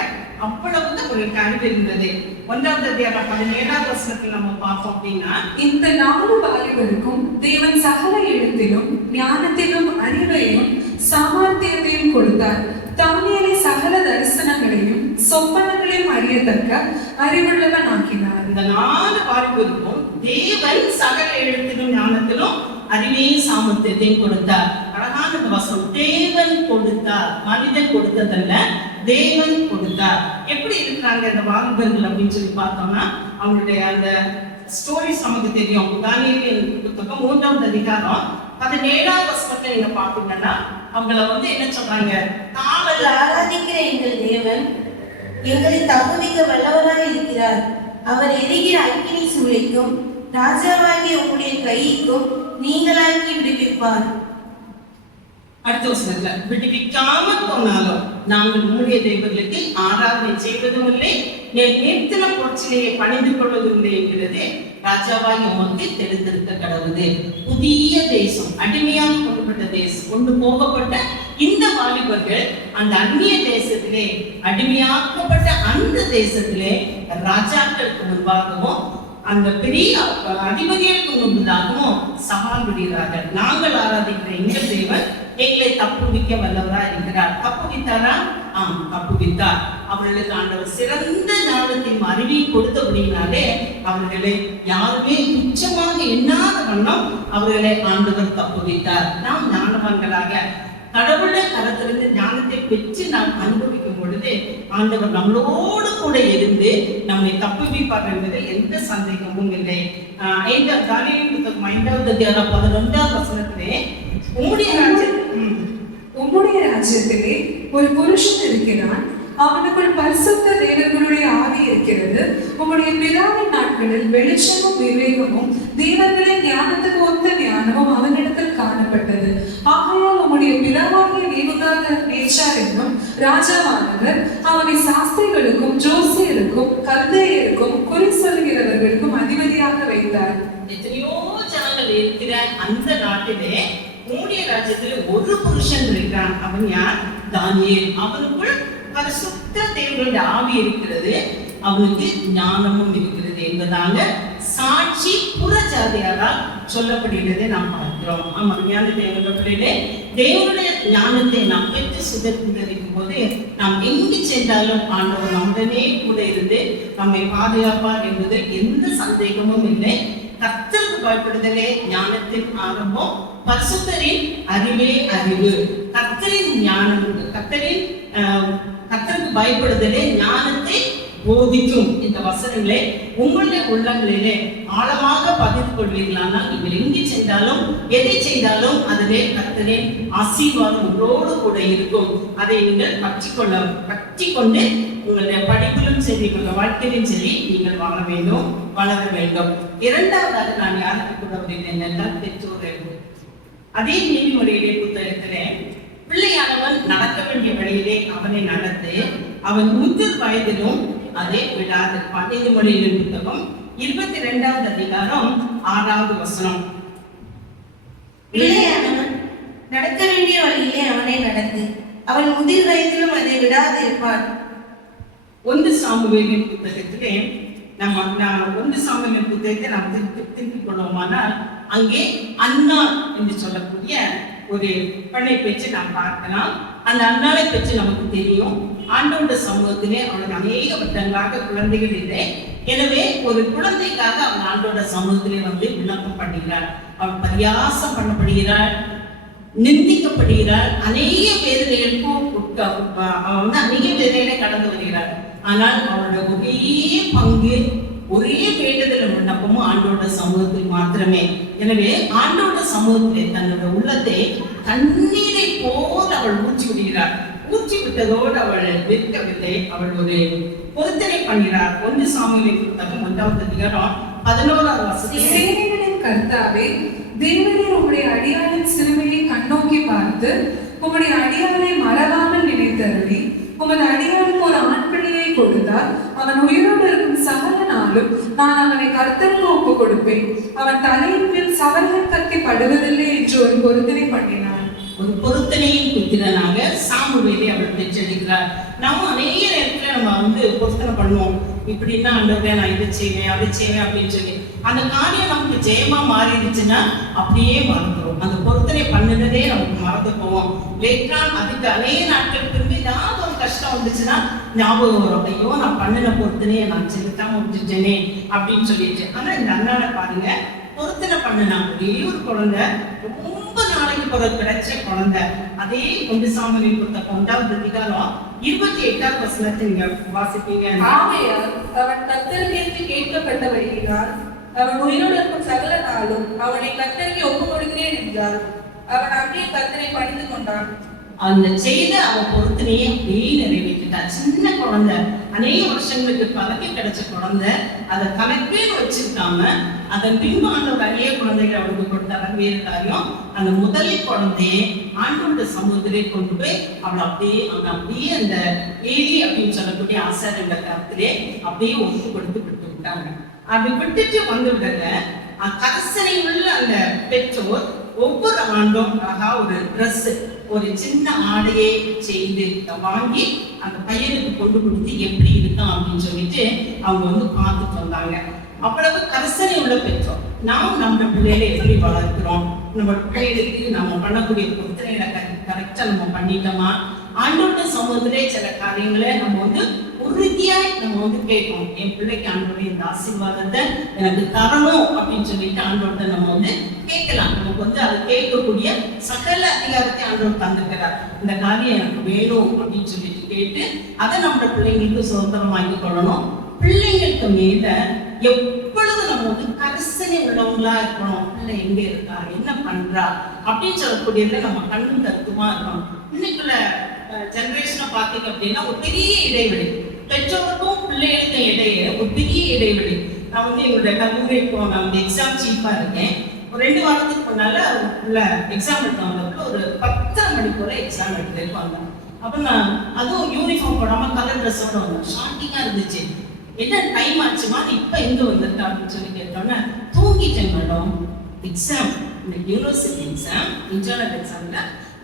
அவ்வளவுதான் ஒரு அறிவு இருந்தது. 1வது அதிகாரம் 17வது வசனத்தில் நம்ம பார்த்தோம் அப்படின்னா, இந்த 4 வாலிபருக்கும் தேவன் சகல எழுத்திலும் ஞானத்திலும் அறிவையும் சாமர்த்தியத்தையும் கொடுத்தார். தானியேலை சகல தரிசனங்களையும் சொப்பனங்களையும் அறியத்தக்க அறிவுள்ளவன் ஆக்கினார். இந்த 4 வாலிபருக்கும் தேவன் சகல எழுத்திலும் ஞானத்திலும் அறிவையும் சாமர்த்தியத்தையும் கொடுத்தார். அழகான வசனம், தேவன் கொடுத்தார், மனிதன் கொடுத்ததல்ல, தேவன் கொடுத்தார். எப்படி இருக்கிறாங்க இந்த வாலிபர்கள் அப்படின்னு சொல்லி பார்த்தோம்னா, அவங்களுடைய அந்த ஸ்டோரிஸ் நமக்கு தெரியும். தானியேலின் புத்தகம் 3வது அதிகாரம் 17வது வசனத்தை நீங்க பாத்தீங்கன்னா, அவங்கள என்ன சொல்றாங்க? நாங்கள் ஆராதிக்கிற எங்கள் தேவன் எங்களை தப்புவிக்க வல்லவராய் இருக்கிறார். அவர் எரிகிற அக்கினி சூளைக்கும் ராஜாவாகிய உங்களுடைய கைக்கும் நீங்களாக்கி விடுவிப்பார். அடுத்த வசனத்துல, விடுவிக்காம போனாலும் நாங்கள் உம்முடைய தெய்வங்களுக்கு ஆராதனை செய்வதும் இல்லை, நேர்த்தின பொருட்சிலேயே பணிந்து கொள்வதும் இல்லை என்கிறது ராஜாவாகி உமக்கு தெரிந்திருக்க கடவுது. புதிய தேசம், அடிமையாக கொண்டுபட்ட தேசம், கொண்டு போகப்பட்ட இந்த வாலிபர்கள் அந்த அந்நிய தேசத்திலே, அடிமையாக்கப்பட்ட அந்த தேசத்திலே ராஜாக்களுக்கு முன்பாகவும் அந்த பெரிய அதிபதிகளுக்கு முன்பதாகவும் சவால் விடுகிறார்கள். நாங்கள் ஆராதிக்கிற எங்கள் தேவன் எங்களை தப்புவிக்க வல்லவரா இருக்கிறார். தப்புவித்தாரா? தப்புவித்தார். அவர்களுக்கு ஆண்டவர் சிறந்த ஞானத்தின் அறிவை கொடுத்தபடினாலே அவர்களை யாருமே துச்சமாக எண்ணாத வண்ணம் அவர்களை ஆண்டவர் தப்புவித்தார். நாம் ஞானவான்களாக கடவுளை கரத்திலிருந்து ஞானத்தை பெற்று நாம் அனுபவிக்கும் பொழுது ஆண்டவர் நம்மளோடு கூட இருந்து நம்மை தப்புவிப்பார் என்பதில் எந்த சந்தேகமும் இல்லை. 5வது அதிகாரம் 11வது வசனத்திலே உம்முடைய ராஜ்யத்திலே ஒரு புருஷன் இருக்கிறான், அவனுக்குள் பரிசுத்த தேவர்களுடைய ஆவி இருக்கிறது. உம்முடைய பிதாவின் நாட்களில் வெளிச்சமும் விவேகமும் தேவர்களின் ஞானத்துக்கு ஒத்த ஞானமும் அவனிடத்தில் காணப்பட்டது. ஆகையால் உம்முடைய பிதாவாகிய நேபுகாத்நேச்சார் என்னும் ராஜாவானவர் அவனை சாஸ்திரிகளுக்கும் ஜோசியருக்கும் கல்தேயருக்கும் குறி சொல்கிறவர்களுக்கும் அதிபதியாக வைத்தார். எத்தனையோ ஜனங்கள் இருக்கிற அந்த நாட்டிலே உம்முடைய ராஜ்யத்தில் ஒரு புருஷன் இருக்கிறான். அவன் யார்? தானியேல். அவனுக்குள் பரிசுத்த தேவனுடைய ஆவி இருக்கிறது, அவனுக்கு ஞானமும் இருக்கிறது என்பதாக சாட்சி புறஜாதியாரால் சொல்லப்படுகிறதை நாம் பார்க்கிறோம். ஆமா, ஞான தேவனுடைய தேவனுடைய ஞானத்தை நாம் பெற்று சுதந்திரிக்கும் போது நாம் எங்கு சென்றாலும் ஆண்டவர் நம்முடனே கூட இருந்து நம்மை பாதுகாப்பார் என்பதில் எந்த சந்தேகமும் இல்லை. கர்த்தருக்கு பயப்படுதலே ஞானத்தின் ஆரம்பம். பரிசுத்தரின் அறிவே அறிவு. கர்த்தரின் ஞானம், கர்த்தருக்கு பயப்படுதலே ஞானத்தை போதிக்கும். இந்த வசனங்களை உங்களுடைய உள்ளங்களிலே ஆழமாக பதிந்து கொள்வீர்களானால் நீங்கள் எங்கு சென்றாலும் எதை செய்தாலும் அதிலே கர்த்தரின் ஆசீர்வாதம் உங்களோடு கூட இருக்கும். அதை நீங்கள் பற்றி கொண்டு உங்களுடைய படிப்பிலும் சரி உங்களுடைய வாழ்க்கையிலும் சரி நீங்கள் வாழ வேண்டும், வளர வேண்டும். இரண்டாவதாக நான் யாருக்கு கூட என்றால் பெற்றோர்கள். அதே நீதிமொழியிலே புத்தகத்திலே பிள்ளையானவன் நடக்க வேண்டிய வழியிலே அவனை நடத்து, அவன் முதிர் வயதிலும் அதை விடாதிருப்பான். நீதிமொழியின் புத்தகம் 22வது அதிகாரம் 6வது வசனம். பிள்ளையானவன் நடக்க வேண்டிய வழியிலே அவனை நடத்து, அவன் முதிர் வயதிலும் அதை விடாதிருப்பான். 1 சாமுவேலின் புத்தகத்திலே நம்ம 1 சாமுவேலின் புத்தகத்தை நாம் திருப்பிக் கொள்வோமானால் அங்கே அன்னா என்று சொல்லக்கூடிய ஒரு பெண்ணை பெற்று நாம் பார்க்கலாம். அந்த அன்னாளை பெற்று நமக்கு தெரியும். ஆண்டவருடைய சமூகத்திலே அவளுக்கு அநேக வருடங்களாக குழந்தைகள் இல்லை. எனவே ஒரு குழந்தைக்காக அவன் ஆண்டவருடைய சமூகத்திலே விண்ணப்பம் பண்ணுகிறாள். அவள் பரியாசம் பண்ணப்படுகிறாள், நிந்திக்கப்படுகிறாள், அநேக வேதனைகளுக்கும் அவன் அநேக வேதனைகளை கடந்து வருகிறாள். ஆனால் அவளுடைய ஒரே பங்கு, ஒரே வேண்டுதல் விண்ணப்பமும் ஆண்டோட சமூகத்தில் மாத்திரமே. எனவே ஆண்டோட சமூகத்திலே தன்னோட உள்ளத்தை தண்ணீரை போல் அவள் ஊற்றி விடுகிறார். ஊற்றி விட்டதோடு அவள் நிற்கவில்லை, அவள் ஒரு பொருத்தனை பண்ணுகிறார். 1 சாமுவேலின் புத்தகம் 1வது அதிகாரம் 11வது வசனம். சேனைகளின் கர்த்தாவே, தேவரீர் உம்முடைய அடியாளின் சிறுமையை கண்ணோக்கி பார்த்து உம்முடைய அடியாளை மறவாமல் நினைத்தருளி உமது அடியாளுக்கு ஒரு ஆண் பிள்ளையை கொடுத்தார். அவன் உயிரோடு இருக்கும் சகல நாளும் நான் அவனை கர்த்தருக்கு ஒப்பு கொடுப்பேன். அவன் தலையின் மேல் சவரகன் கத்தி படுவதில்லை என்று ஒரு பொருத்தனை பண்ணினான். ஒரு பொருத்தனையின் புத்திரனாக சாமுவேலை அவள் பெற்றெடுக்கிறார். நம்ம அநேக நேரத்துல நம்ம பொருத்தனை பண்ணுவோம். இப்படின்னா ஆண்டவரே நான் இதை செய்வேன் அதை செய்வேன் அப்படின்னு சொல்லி அந்த காரியம் நமக்கு ஜெயமா மாறிடுச்சுன்னா அப்படியே மறந்துடும். அந்த பொருத்தனை பண்ணினதே நமக்கு மறந்து போவோம். லேட்டான் அதுக்கு அநேக நாட்கள் திரும்பி ஏதாவது ஒரு கஷ்டம் வந்துச்சுன்னா ஞாபகம் வரும், ஐயோ நான் பண்ணின பொருத்தனையை நான் செலுத்தாம விட்டுட்டேனே அப்படின்னு சொல்லிட்டு. ஆனா இந்த அண்ணாவை பாருங்க, பொருத்தனை பண்ணினா ஒரே ஒரு குழந்தை, ரொம்ப நாளைக்கு பிறகு கிடைச்ச குழந்தை. அதே 1 சாமுவேல் புத்தகம் 1வது அதிகாரம் 28வது வசனத்தை நீங்க வாசிப்பீங்க. ஆகையால் அவன் கர்த்தருக்கு கேட்கப்பட்டபடியினால் அவன் உயிரோடு இருக்கும் சகல நாளும் அவனை கர்த்தருக்கு ஒப்பு கொடுக்கிறேன் என்றார். அவன் அப்படியே கர்த்தரை பணிந்து கொண்டான். அந்த செய்த அவன் பொருத்தனையை அப்படியே நிறைவேற்றிட்டார். சின்ன குழந்தை, அநேக வருஷங்களுக்கு பதவி கிடைச்ச குழந்தை, அதை கணக்கேன்னு வச்சிருக்காம அதன் பின்பு ஆண்டவர் அநேக குழந்தைகளை அவளுக்கு கொடுத்தாங்க. வேறு காரியம், அந்த முதல் குழந்தையை ஆண்டோட சமூகத்திலே கொண்டு போய் அவளை அப்படியே அந்த ஏலி அப்படின்னு சொல்லக்கூடிய ஆசாரியங்க கருத்திலே அப்படியே ஒப்பு கொடுத்து விட்டு விட்டாங்க. அப்படி விட்டுட்டு வந்து விடல, கரசனை உள்ள அந்த பெற்றோர் ஒவ்வொரு ஆண்டும் அழகா ஒரு ட்ரெஸ், ஒரு சின்ன ஆடையை செய்து வாங்கி அந்த பையனுக்கு கொண்டு கொடுத்து எப்படி இருக்கும் அப்படின்னு சொல்லிட்டு அவங்க பார்த்துட்டு வந்தாங்க. அவ்வளவு கரசனை உள்ள பெற்றோர். நாம் நம்ம பிள்ளைகளை எப்படி வளர்க்கிறோம், நம்ம பிள்ளைகளுக்கு நம்ம பண்ணக்கூடிய பொருத்தனைகளை கரெக்டா நம்ம பண்ணிட்டோமா, ஆண்டோட சமூகத்திலே சில காரியங்களை நம்ம உறுதியாய் நம்ம கேட்கணும். என் பிள்ளைக்கு ஆண்டோட இந்த ஆசீர்வாதத்தை எனக்கு தரணும் அப்படின்னு சொல்லிட்டு ஆண்டோட நம்ம கேட்கலாம். நமக்கு அதை கேட்கக்கூடிய சகல அதிகாரத்தை ஆண்டவர் தந்திருக்கிறார். இந்த காரியம் எனக்கு வேணும் அப்படின்னு சொல்லிட்டு கேட்டு அதை நம்ம பிள்ளைங்களுக்கு சுதந்திரமாக்கி கொள்ளணும். பிள்ளைங்களுக்கு மீத எப்பொழுது நம்ம வந்து கரிசனை உள்ளவங்களா இருக்கணும். பிள்ளை எங்க இருக்கா, என்ன பண்றா அப்படின்னு சொல்லக்கூடியதுல நம்ம கண்ணும் கருத்துமா இருக்கணும். இன்னைக்குள்ள ஜெனரேஷனை பார்த்தீங்க அப்படின்னா ஒரு பெரிய இடைவெளி, பெற்றோருக்கும் பிள்ளைகளுக்கும் இடையே ஒரு பெரிய இடைவெளி. நான் வந்து எங்களுடைய கல்லூரிக்கு நான் வந்து எக்ஸாம் சீஃபா இருக்கேன். ஒரு 2 வாரத்துக்கு முன்னால உள்ள எக்ஸாம் எடுத்தவங்களுக்கு ஒரு 10:30 மணி போல எக்ஸாம் எடுத்துருப்பாங்க. அப்ப நான் அதுவும் யூனிஃபார்ம் போடாம கலர் ட்ரெஸ்ஸோட வந்தேன். ஷாக்கிங்கா இருந்துச்சு. என்ன டைம் ஆச்சுமா, இப்ப எங்க வந்திருக்கா அப்படின்னு சொல்லி கேட்டோன்னே, தூங்கிட்டேன் மேடம். எக்ஸாம் இந்த யூனிவர்சிட்டி எக்ஸாம், இன்டர்னல் எக்ஸாம்ல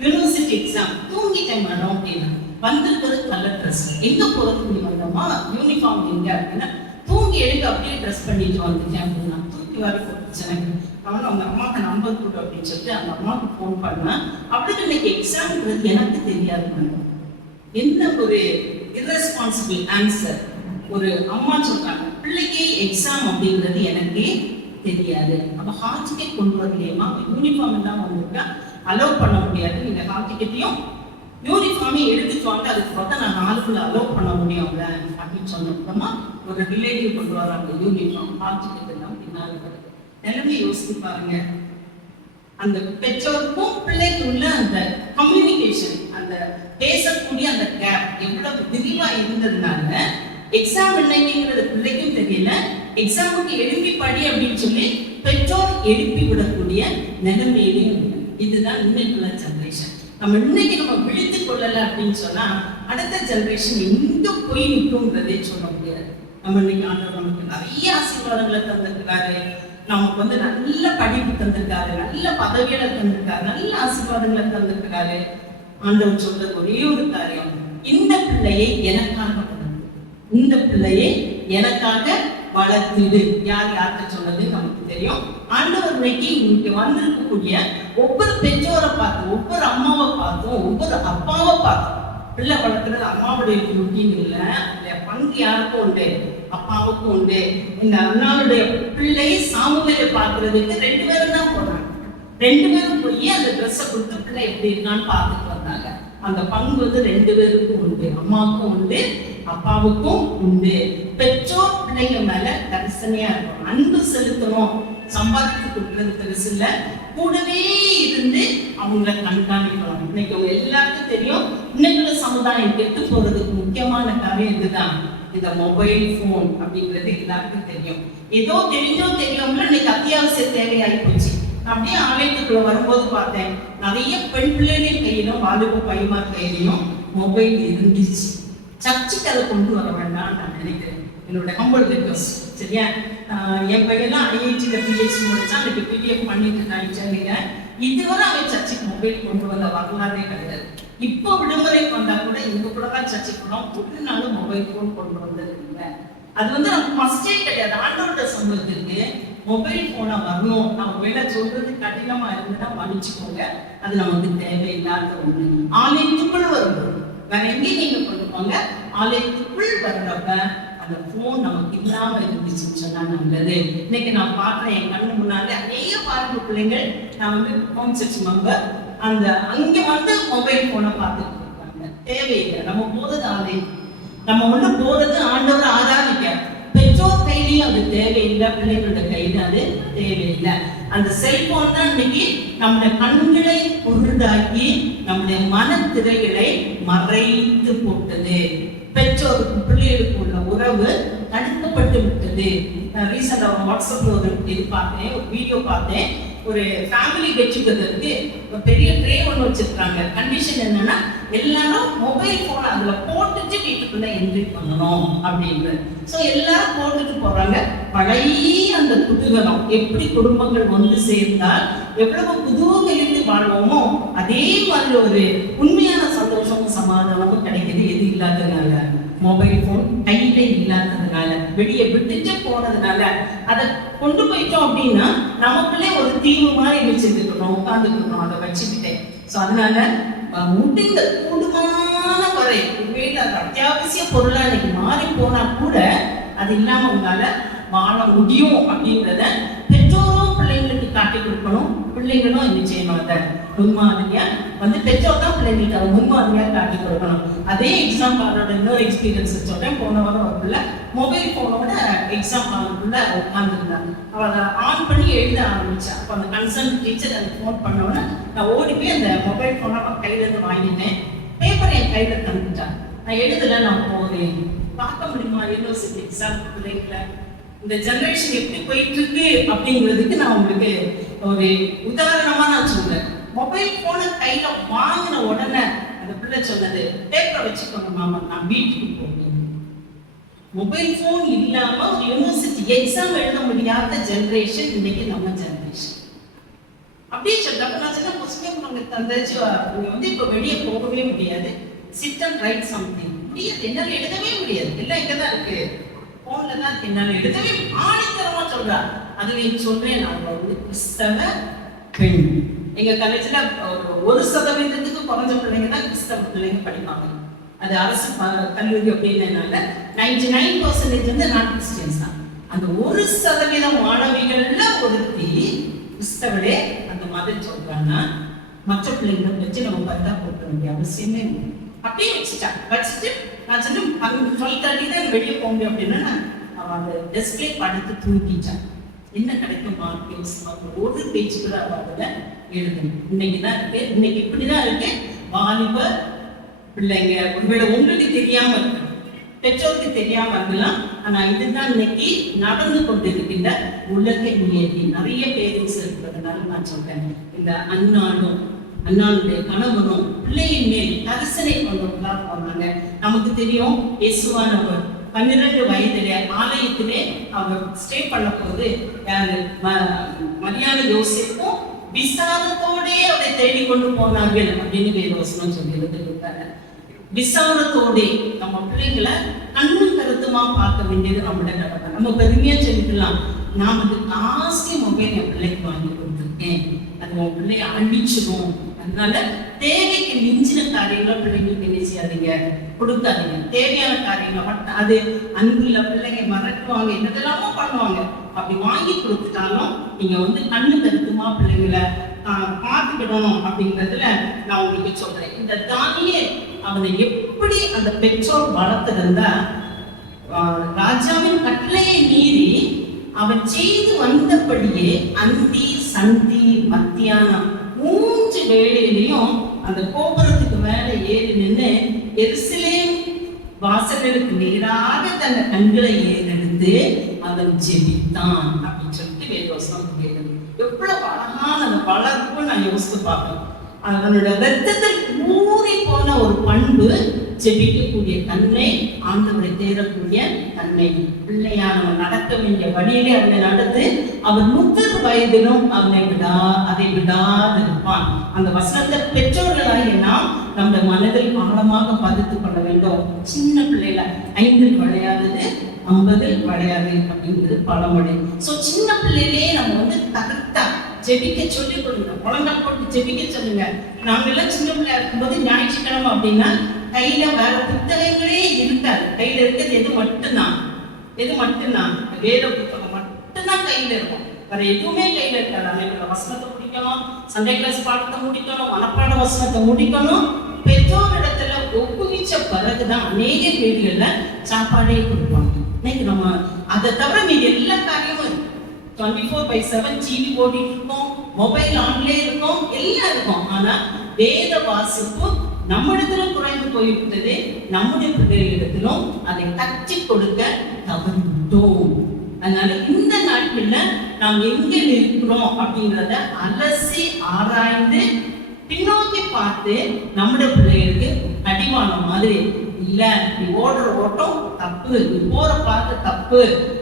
யூனிவர்சிட்டி எக்ஸாம், தூங்கிட்டேன் மேடம் அப்படின்னா. வந்திருக்கிறது கலர் ட்ரெஸ், எங்க போறதுக்கு நீ வந்தோமா, யூனிஃபார்ம் எங்க அப்படின்னா, தூங்கி எடுக்க அப்படியே ட்ரெஸ் பண்ணிட்டு வந்துட்டேன் அப்படின்னா. தூக்கி வர போட்டுச்சு எனக்கு. அவனும் அவங்க அம்மாவுக்கு நம்பர் கொடு அப்படின்னு சொல்லிட்டு அந்த அம்மாவுக்கு ஃபோன் பண்ணேன். அவளுக்கு இன்னைக்கு எக்ஸாம்ன்றது எனக்கு தெரியாது மேடம். என்ன ஒரு irresponsible ஆன்சர். ஒரு அம்மா சொல்றாங்க, பிள்ளைக்கு எக்ஸாம் அப்படிங்கிறது எனக்கே தெரியாது. அப்ப ஹால் டிக்கெட் கொண்டு வரலையேமா, யூனிஃபார்ம் எல்லாம் வந்துட்டா அலோவ் பண்ண முடியாது. நீங்க ஹால் டிக்கெட்டையும் யூனிஃபார்மையும் எடுத்துட்டு வாங்க, அதுக்கு பார்த்தா நான் 4 அலோவ் பண்ண முடியும்ல அப்படின்னு சொன்னோம்னா, ஒரு ரிலேட்டிவ் கொண்டு வராங்க யூனிஃபார்ம், ஹால் டிக்கெட் எல்லாம் பின்னாடி. நிலைமை யோசித்து பாருங்க. அந்த பெற்றோருக்கும் பிள்ளைக்கும் உள்ள அந்த கம்யூனிகேஷன், அந்த பேசக்கூடிய அந்த கேப் எவ்வளவு விரிவா இருந்ததுனால எக்ஸாம் என்னங்கிறது பிள்ளைக்கும் தெரியல, எக்ஸாமுக்கு எழுப்பி படி அப்படின்னு சொல்லி பெற்றோர் எழுப்பி விடக்கூடிய நிலைமையிலையும் இல்லை. இதுதான் இன்னைக்குள்ள ஜெனரேஷன். நம்ம விழித்து கொள்ளல அப்படின்னு சொன்னா அடுத்த ஜெனரேஷன் எங்க போய் நிற்கும்ன்றதே சொல்ல முடியாது. நம்ம இன்னைக்கு ஆண்டவர் நமக்கு நிறைய ஆசீர்வாதங்களை தந்திருக்கிறாரு. நமக்கு வந்து நல்ல படிப்பு தந்திருக்காரு, நல்ல பதவிகளை தந்திருக்காரு, நல்ல ஆசீர்வாதங்களை தந்திருக்கிறாரு. ஆண்டவர் சொல்றது ஒரே ஒரு காரியம், இந்த பிள்ளையை எனக்காக வளர்த்து, இந்த பிள்ளையை எனக்காக வளர்த்துடு. யார் யார்கிட்ட சொன்னது நமக்கு தெரியும். ஆண்டவர் இன்னைக்கு இங்க வந்திருக்கக்கூடிய ஒவ்வொரு பெற்றோரை பார்த்து, ஒவ்வொரு அம்மாவை பார்த்தும், ஒவ்வொரு அப்பாவை பார்த்தும், பிள்ளை வளர்க்குறது அம்மாவுடைய டியூட்டின்னு இல்லை, அந்த பங்கு யாருக்கும் உண்டு, அப்பாவுக்கும் உண்டு. இந்த அண்ணாவுடைய பிள்ளை சாமுவேலை பார்க்கறதுக்கு 2 பேரும் தான் போனாங்க. 2 பேரும் போய் அந்த ட்ரெஸ்ஸை கொடுத்து பிள்ளை எப்படி இருக்கான்னு பார்த்துட்டு வந்தாங்க. அந்த பங்கு வந்து 2 பேருக்கும் உண்டு, அம்மாவுக்கும் உண்டு, அப்பாவுக்கும் உண்டு. பெற்றோர் பிள்ளைங்க மேல கரிசனையா இருக்கணும், அன்பு செலுத்தணும். சம்பாதித்து கொடுக்கறது பெருசு இல்ல, கூடவே இருந்து அவங்கள கண்காணிக்கணும். இன்னைக்கு அவங்க எல்லாருக்கும் தெரியும், இன்னைக்குள்ள சமுதாயம் கெட்டு போறதுக்கு முக்கியமான காரியம் இதுதான், இந்த மொபைல் போன் அப்படிங்கிறது எல்லாருக்கும் தெரியும். ஏதோ தெரிஞ்சோ தெரியாமல இன்னைக்கு அத்தியாவசிய தேவையாகி போச்சு. அப்படியே ஆலயத்துக்குள்ள வரும்போது பார்த்தேன், நிறைய பெண் பிள்ளைகள் கையிலும் வாலிப பையன்மார் கையிலையும் மொபைல் இருந்துச்சு. சர்ச்சுக்கு அதை கொண்டு வர வேண்டாம் நான் நினைக்கிறேன். என்னோட ஹம்பிள் ரிக்வெஸ்ட், சரியா? என் பையெல்லாம் ஐஐடியில பிஹெச்டி முடிச்சா, எனக்கு பிடிஎஃப் பண்ணிட்டு நினைச்சாங்க. இதுவரை அவன் சர்ச்சுக்கு மொபைல் கொண்டு வந்த வரலாறே கிடையாது. இப்போ விடுமுறை வந்தா கூட இவங்க கூட தான் சர்ச்சுக்கு போனோம், ஒரு நாளும் மொபைல் போன் கொண்டு வந்தது இல்லை. அது வந்து நமக்கு மஸ்டே கிடையாது. ஆண்டோட சமூகத்துக்கு மொபைல் போனை வரணும். நம்ம வேலை சொல்றது கடினமா இருந்துன்னா மன்னிச்சுக்கோங்க, அது நமக்கு தேவையில்லாத ஒண்ணு. ஆலயத்துக்குள் வரும்போது வேற எங்கேயும் நீங்க கொண்டு போங்க, ஆலயத்துக்குள் வர்றப்ப அந்த போன் நமக்கு இல்லாம இருந்துச்சுன்னு சொன்னா நல்லது. இன்னைக்கு நான் பாக்குறேன், என் கண்ணு முன்னாடி அநேக பாருங்க பிள்ளைங்கள், நான் வந்து ஹோம் சர்ச் மெம்பர், அந்த அங்க வந்து மொபைல் போனை பார்த்துட்டு இருக்காங்க. தேவையில்லை. நம்ம போறது ஆலயம், நம்ம ஒண்ணு போறது ஆண்டவரை ஆராதிக்க. பெற்றோர் கையிலையும் அது தேவையில்லை, பிள்ளைகளோட கையில அது தேவையில்லை. அந்த செல்போன் தான் இன்னைக்கு நம்முடைய கண்களை குருடாக்கி நம்முடைய மனத்திரைகளை மறைத்து போட்டது. பெற்றோருக்கு பிள்ளைகளுக்கு உள்ள உறவு தடுக்கப்பட்டு விட்டது. ரீசெண்டா வாட்ஸ்அப்ல ஒரு இது பார்த்தேன், ஒரு வீடியோ பார்த்தேன். ஒரு ஃபேமிலி கெட் டுகெதருக்கு ஒரு பெரிய ட்ரே ஒன்று வச்சிருக்காங்க. கண்டிஷன் என்னன்னா, எல்லாரும் மொபைல் போன் அதுல போட்டுட்டு வீட்டுக்குள்ள என்ட்ரி பண்ணணும் அப்படின்றது. ஸோ எல்லாரும் போட்டுட்டு போறாங்க. பழைய அந்த குதூகலம், எப்படி குடும்பங்கள் வந்து சேர்ந்தால் எவ்வளவு குதூகலித்து வாழ்வோமோ அதே மாதிரி ஒரு உண்மையான சந்தோஷமும் சமாதானமும் கிடைக்குது. எது இல்லாததுனால, மொபைல் போன் கையில இல்லாததுனால, வெளியே விட்டுட்டு போனதுனால. அதை கொண்டு போயிட்டோம் அப்படின்னா நமக்குள்ளே ஒரு தீவு மாதிரி வச்சுருக்கணும், உட்காந்துக்கணும் அதை வச்சுக்கிட்டேன். ஸோ அதனால முடிந்த கூடுமான வரை உண்மையில் அது அத்தியாவசிய பொருளா இன்னைக்கு மாறி போனா கூட அது இல்லாம உங்களால வாழ முடியும் அப்படின்றத பெற்றோரும் பிள்ளைங்களுக்கு காட்டி கொடுக்கணும். பிள்ளைங்களும் என்ன செய்யணும், அதை முன்மாதிரியா பெற்றோர் தான் பிள்ளைங்களுக்கு அதை முன்மாதிரியா காட்டி கொடுக்கணும். அதே எக்ஸாம் ஹாலோட இன்னொரு எக்ஸ்பீரியன்ஸ் சொல்றேன். போன வாரம் ஒரு பிள்ளை மொபைல் போனோட எக்ஸாம் ஹாலுக்குள்ள உட்காந்துருந்தாங்க. அவள் அதை ஆன் பண்ணி எழுத ஆரம்பிச்சா. அப்போ அந்த கன்சர்ன் டீச்சர் எனக்கு ஃபோன் பண்ணோன்னே நான் ஓடி போய் அந்த மொபைல் ஃபோனை அவன் கையில இருந்து வாங்கிட்டேன். பேப்பரை என் கையில தந்துட்டான். நான் எழுதல, நான் போறேன். பார்க்க முடியுமா யூனிவர்சிட்டி எக்ஸாம் பிள்ளைங்களை? இந்த ஜெனரேஷன் எப்படி போயிட்டு இருக்கு அப்படிங்கிறதுக்கு நான் உங்களுக்கு ஒரு உதாரணமா நான் சொல்றேன். மொபைல் போனை கையில வாங்கின உடனே அந்த பிள்ளை சொன்னது, பேப்பரை வச்சுக்கோங்க மாமா, நான் வீட்டுக்கு போவேன். மொபைல் போன் இல்லாம யூனிவர்சிட்டி எக்ஸாம் எழுத முடியாத ஜெனரேஷன் இன்னைக்கு நம்ம ஜெனரேஷன். அப்படியே சொல்றப்ப நான் சொன்ன புஸ்தகம் உங்களுக்கு தந்தாச்சு, நீங்க இப்ப வெளியே போகவே முடியாது. சிட் அண்ட் ரைட் சம்திங் முடியாது, என்னால எழுதவே முடியாது, எல்லாம் இங்கதான் இருக்கு, போன்ல தான் இருக்கு, என்னால எழுதவே ஆணித்தரமா சொல்றா. அதுல சொல்றேன், நான் கிறிஸ்தவ பெண். எங்க காலேஜ்ல 1% குறைஞ்ச பிள்ளைங்க தான் கிறிஸ்தவ பிள்ளைங்க படிப்பாங்க. அது அரசு கல்லூரி அப்படின்றதுனால 99% நான் கிறிஸ்டியன்ஸ் தான். அந்த 1% மாணவிகள்ல ஒருத்தி கிறிஸ்தவரே அந்த மாதிரி சொல்றாங்கன்னா மற்ற பிள்ளைங்களை வச்சு நம்ம பார்த்தா போட்ட வேண்டிய அவசியமே இல்லை. அப்படியே வச்சுட்டு நான் சொன்னேன் 12:30 தான் வெளியே போக முடியும் அப்படின்னா அவன் அந்த டெஸ்க்லேயே படுத்து தூங்கிட்டான். என்ன கிடைக்கும் மார்க் ஒரு பேச்சு கூட அவள் அதில் எழுதணும். இன்னைக்கு தான் இருக்கு, இன்னைக்கு இப்படிதான் இருக்கு. வாலிப பிள்ளைங்க ஒருவேளை உங்களுக்கு தெரியாம இருக்கு, பெற்றோருக்கு தெரியாம இருக்கலாம். ஆனா இதுதான் இன்னைக்கு நடந்து கொண்டிருக்கின்ற உலக நியதி. நிறைய பேரண்ட்ஸ் இருக்கிறதுனால நான் சொல்றேன், இந்த அண்ணாளுடைய கணவரும் பிள்ளையின் மேல் கரிசனை கொண்டவங்களா போனாங்க. நமக்கு தெரியும், இயேசுவானவர் 12 வயதிலே ஆலயத்திலே அவர் ஸ்டே பண்ண போது மரியாதை யோசிப்பும் விசாரத்தோடே அவரை தேடிக்கொண்டு போனார்கள் அப்படின்னு வேதவசனம் சொல்லி இருக்காங்க. விசாரத்தோட நம்ம பிள்ளைங்களை கண்ணும் கருத்துமா பார்க்க வேண்டியது நம்மளோட கடமை. நம்ம பெருமையா சொல்லிக்கலாம், நான் காஸ்ட்லி மொபைல் என் பிள்ளைக்கு வாங்கி கொடுத்துருக்கேன், அது உன் பிள்ளைய அழிச்சிடும், அதனால தேவைக்கு மிஞ்சின காரியங்களை பிள்ளைங்களுக்கு என்ன செய்யாதீங்க, கொடுக்காதீங்க. தேவையான காரியங்களை மட்டும், அது அன்புள்ள பிள்ளைங்க மறக்குவாங்க, என்னதெல்லாமோ பண்ணுவாங்க. அப்படி வாங்கி கொடுத்துட்டாலும் நீங்க கண்ணு கருத்துமா பிள்ளைங்களை பார்த்துக்கிடணும் அப்படிங்கிறதுல நான் உங்களுக்கு சொல்றேன். இந்த தானியேல் அவனை எப்படி அந்த பெற்றோர் வளர்த்திருந்தா, ராஜாவின் கட்டளையை மீறி அவன் செய்து வந்தபடியே அந்தி சந்தி மத்தியானம் 3 வேளையிலையும் அந்த கோபுரத்துக்கு மேல ஏறி நின்று எருசலேம் வாசல்களுக்கு நேராக தன் கண்களை ஏறெடுத்து அவன் ஜெபித்தான் அப்படின்னு சொல்லிட்டு வேதவசனம் கேட்குது. எவ்வளவு அழகான அந்த வளர்ப்பு நான் யோசித்து பார்ப்பேன். அவனோட ரத்தத்தில் ஊறி போன ஒரு பண்பு, ஜெபிக்கக்கூடிய தன்மை, ஆண்டவரை தேடக்கூடிய தன்மை. பிள்ளையானவன் நடக்க வேண்டிய வழியிலே அவனை நடந்து அவன் 30 வயதிலும் அதை விடாது இருப்பான். அந்த வசனத்தை பெற்றோர்களாகிய நாம் நம்ம மனதில் ஆழமாக பதித்துக் கொள்ள வேண்டும். சின்ன பிள்ளைல 5 விளையாதது 50 விளையாது அப்படிங்கிறது பழமொழி. சின்ன பிள்ளையிலே நம்ம கரெக்டா ஜெபிக்க சொல்லி கொடுங்க, முழங்கால் போட்டு ஜெபிக்க சொல்லுங்க. நாங்க எல்லாம் சின்ன பிள்ளையா இருக்கும்போது ஞாயிற்றுக்கிழமை அப்படின்னா கையில வேற புத்தகங்களே இருக்காது. கையில இருக்கிறது எது மட்டும்தான் வேத புத்தகம் மட்டும்தான் கையில இருக்கும், வேற எதுவுமே கையில இருக்காது. அன்னைக்கு வசனத்தை முடிக்கணும், சண்டே கிளாஸ் பாடத்தை முடிக்கணும், மனப்பாட வசனத்தை முடிக்கணும். பெற்றோரிடத்துல ஒப்புவிச்ச பிறகுதான் அநேக வீடுகள்ல சாப்பாடே கொடுப்பாங்க. இன்னைக்கு நம்ம அதை தவிர மீது எல்லா காரியமும் 24/7 டிவி ஓடிட்டு இருக்கோம், மொபைல் ஆன்லே இருக்கும், எல்லாம் இருக்கும். ஆனா வேத வாசிப்பு நம்மிடத்திலும் குறைந்து போய்விட்டது. நம்முடைய பிள்ளைகளிடத்திலும் அதை கற்றுக் கொடுக்க தவறிவிட்டோம். அதனால இந்த நாட்கள்ல நாம் எங்க இருக்கிறோம் அப்படிங்கிறத அலசி ஆராய்ந்து பின்னோக்கி பார்த்து நம்முடைய பிள்ளைகளுக்கு அடிமானம் மாதிரி இல்ல, நீ ஓடுற ஓட்டம் தப்பு, நீ போற பார்த்து தப்பு,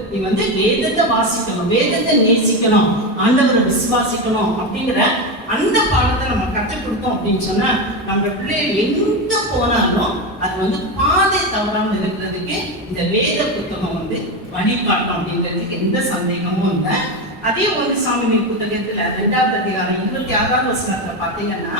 நீ வேதத்தை வாசிக்கணும், வேதத்தை நேசிக்கணும், ஆண்டவரை விசுவாசிக்கணும் அப்படிங்கிற அந்த பாடத்தை நம்ம கற்றுக் கொடுத்தோம் அப்படின்னு சொன்னா நம்ம பிள்ளைகள் எங்க போனாலும் அது பாதை தவறாம இருக்கிறதுக்கு இந்த வேத புத்தகம் வழிகாட்டும் அப்படிங்கிறதுக்கு எந்த சந்தேகமும் இல்லை. அதே சாமுவேல் புத்தகத்துல 2ஆம் அதிகாரம் 26ஆம் வசனத்துல பாத்தீங்கன்னா,